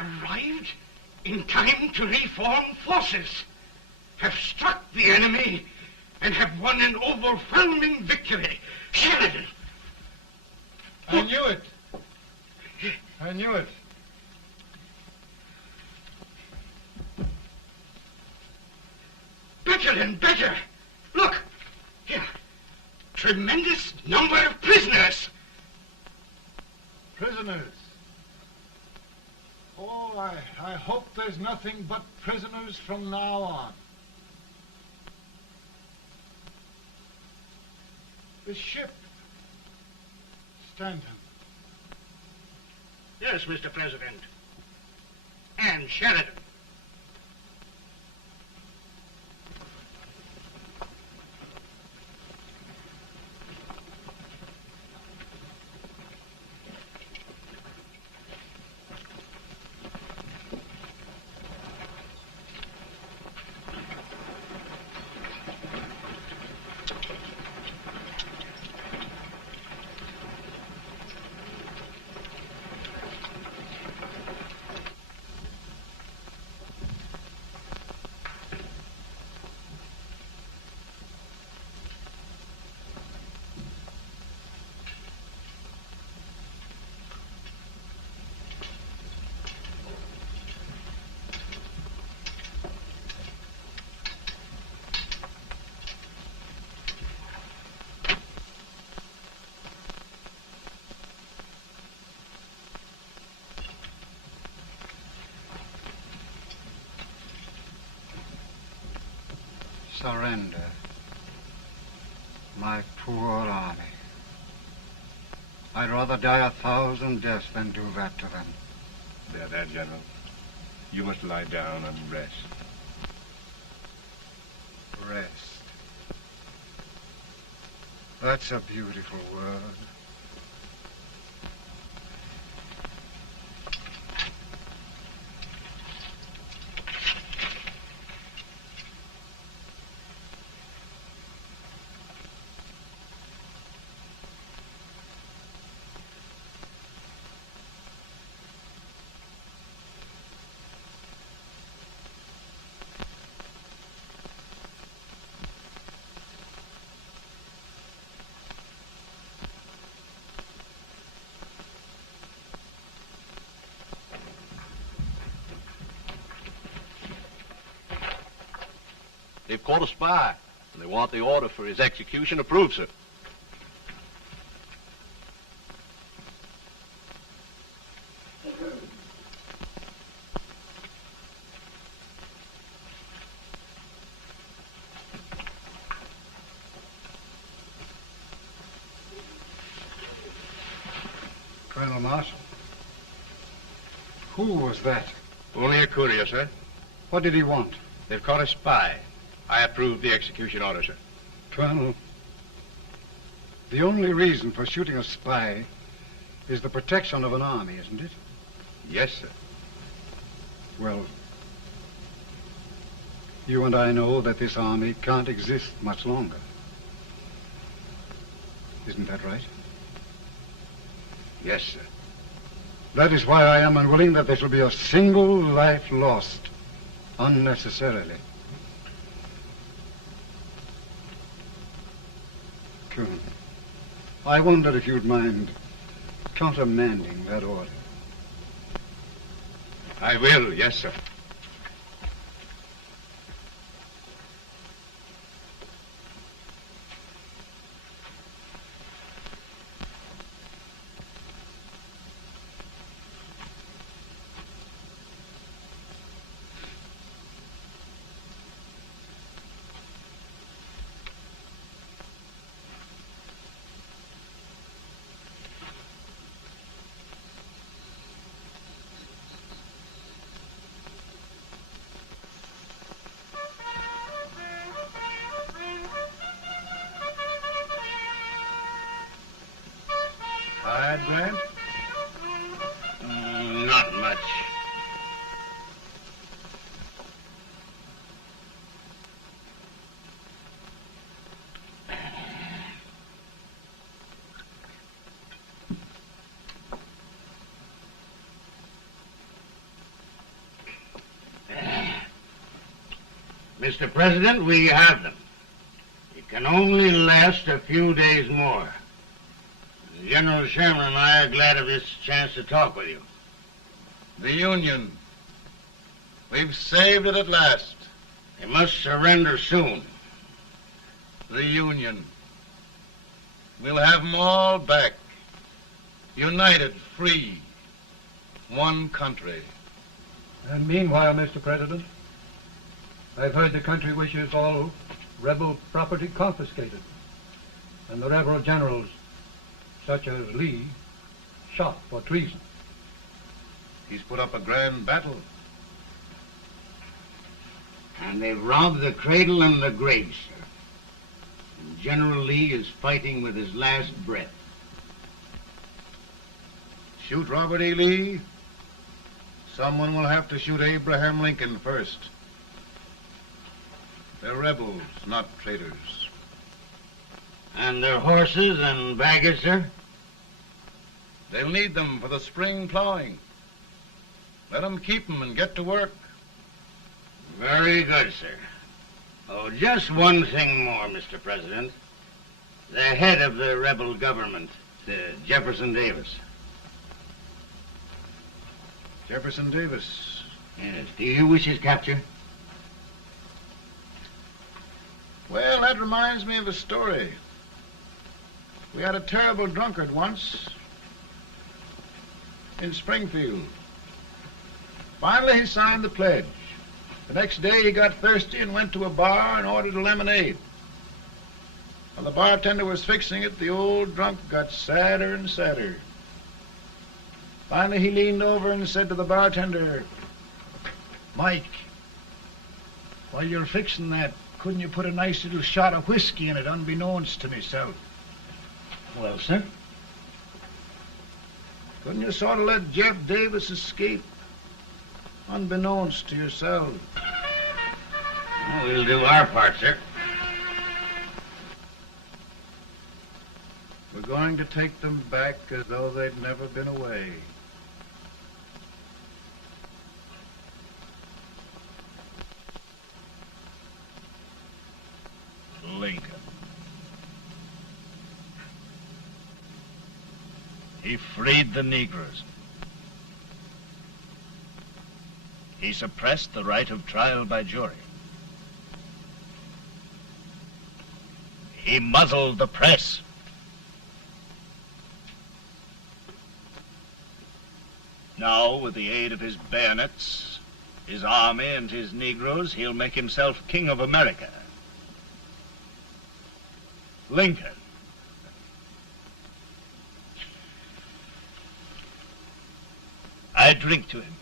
Arrived in time to reform forces, have struck the enemy, and have won an overwhelming victory. Sheridan! I knew it. I knew it. Better and better. Look, here. Tremendous number of prisoners. Prisoners? Oh, I hope there's nothing but prisoners from now on. The ship. Stanton. Yes, Mr. President. And Sheridan. Surrender. My poor army. I'd rather die 1,000 deaths than do that to them. There, General. You must lie down and rest. Rest. That's a beautiful word. They've caught a spy, and they want the order for his execution approved, sir. Colonel Marshall. Who was that? Only a courier, sir. What did he want? They've caught a spy. I approve the execution order, sir. Colonel, the only reason for shooting a spy is the protection of an army, isn't it? Yes, sir. Well, you and I know that this army can't exist much longer. Isn't that right? Yes, sir. That is why I am unwilling that there shall be a single life lost unnecessarily. Colonel, I wonder if you'd mind countermanding that order. I will, yes, sir. Tired, Grant? Not much. Mr. President, we have them. It can only last a few days more. General Sherman and I are glad of this chance to talk with you. The Union. We've saved it at last. They must surrender soon. The Union. We'll have them all back. United, free. One country. And meanwhile, Mr. President, I've heard the country wishes all rebel property confiscated, and the rebel generals, such as Lee, shot for treason. He's put up a grand battle. And they've robbed the cradle and the grave, sir. And General Lee is fighting with his last breath. Shoot Robert E. Lee? Someone will have to shoot Abraham Lincoln first. They're rebels, not traitors. And their horses and baggage, sir? They'll need them for the spring plowing. Let them keep them and get to work. Very good, sir. Oh, just one thing more, Mr. President. The head of the rebel government, Jefferson Davis. Jefferson Davis? Yes. Do you wish his capture? Well, that reminds me of a story. We had a terrible drunkard once in Springfield. Finally, he signed the pledge. The next day, he got thirsty and went to a bar and ordered a lemonade. While the bartender was fixing it, the old drunk got sadder and sadder. Finally, he leaned over and said to the bartender, "Mike, while you're fixing that, couldn't you put a nice little shot of whiskey in it, unbeknownst to myself?" Well, sir? Couldn't you sort of let Jeff Davis escape, unbeknownst to yourself? Well, we'll do our part, sir. We're going to take them back as though they'd never been away. Lincoln. He freed the Negroes. He suppressed the right of trial by jury. He muzzled the press. Now, with the aid of his bayonets, his army, and his Negroes, he'll make himself king of America. Lincoln. I drink to him.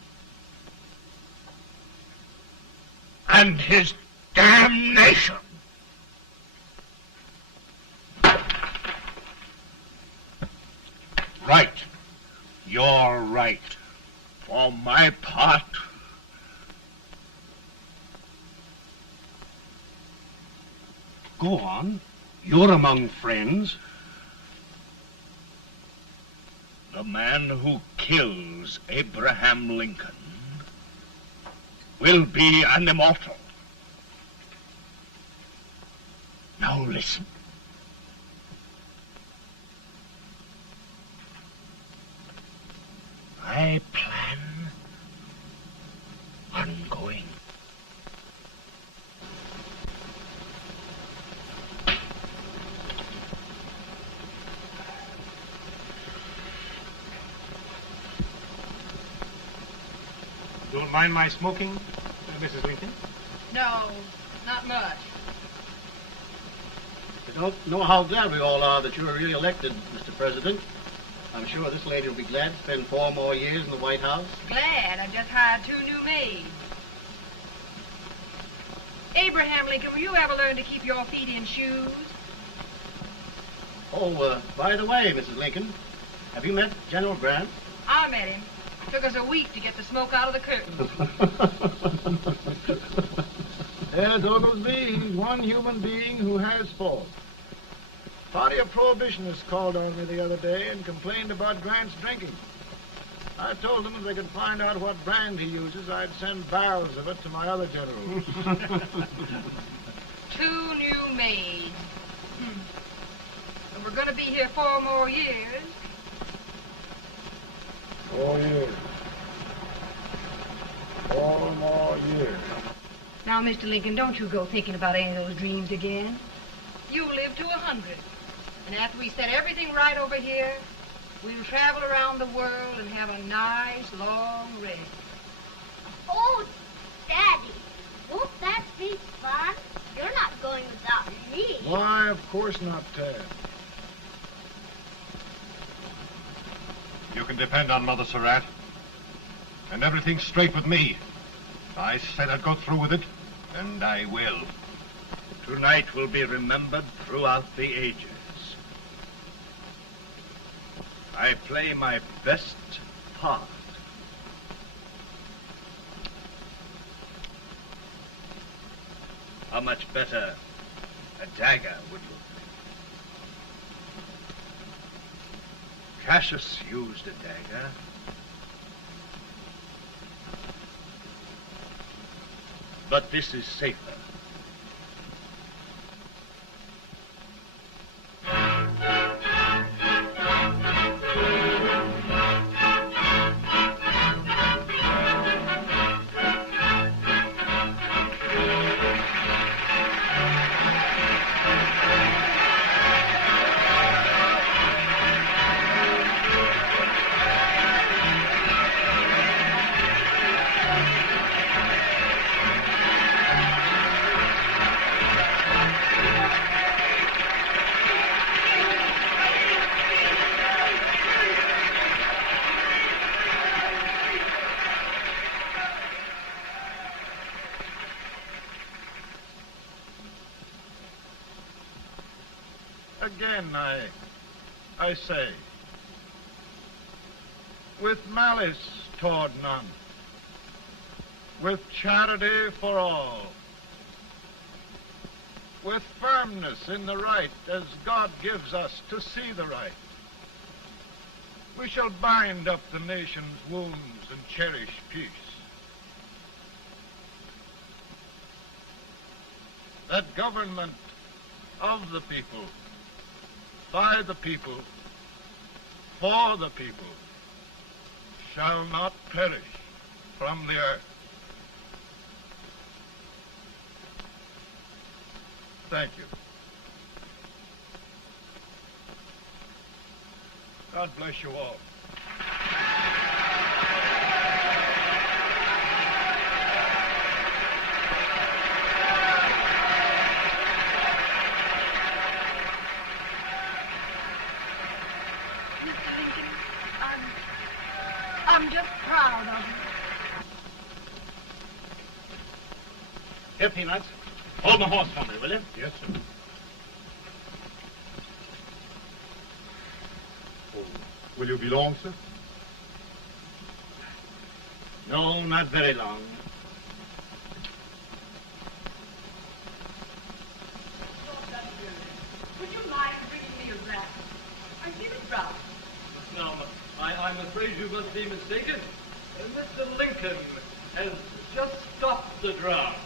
And his damnation. Right. You're right. For my part, go on. You're among friends. The man who kills Abraham Lincoln will be an immortal. Now listen. I plan on going. Don't mind my smoking, Mrs. Lincoln? No, not much. I don't know how glad we all are that you were really elected, Mr. President. I'm sure this lady will be glad to spend 4 more years in the White House. Glad. I just hired 2 new maids. Abraham Lincoln, will you ever learn to keep your feet in shoes? Oh, by the way, Mrs. Lincoln, have you met General Grant? I met him. Took us a week to get the smoke out of the curtains. There's Oglesby. He's one human being who has faults. Party of Prohibitionists called on me the other day and complained about Grant's drinking. I told them if they could find out what brand he uses, I'd send barrels of it to my other generals. 2 new maids. And we're going to be here 4 more years. 4 years. 4 more years. Now, Mr. Lincoln, don't you go thinking about any of those dreams again. You live to 100. And after we set everything right over here, we'll travel around the world and have a nice, long rest. Oh, Daddy, won't that be fun? You're not going without me. Why, of course not, Tad. You can depend on Mother Surratt. And everything's straight with me. I said I'd go through with it, and I will. Tonight will be remembered throughout the ages. I play my best part. How much better a dagger would look. Cassius used a dagger. But this is safer. Again, I say, with malice toward none, with charity for all, with firmness in the right as God gives us to see the right, we shall bind up the nation's wounds and cherish peace. That government of the people, by the people, for the people, shall not perish from the earth. Thank you. God bless you all. I'm just proud of you. Here, Peanuts. Hold my horse for me, will you? Yes, sir. Oh, will you be long, sir? No, not very long. Would you mind bringing me a glass? I feel it drop. No, I'm afraid you must be mistaken. Mr. Lincoln has just stopped the draft.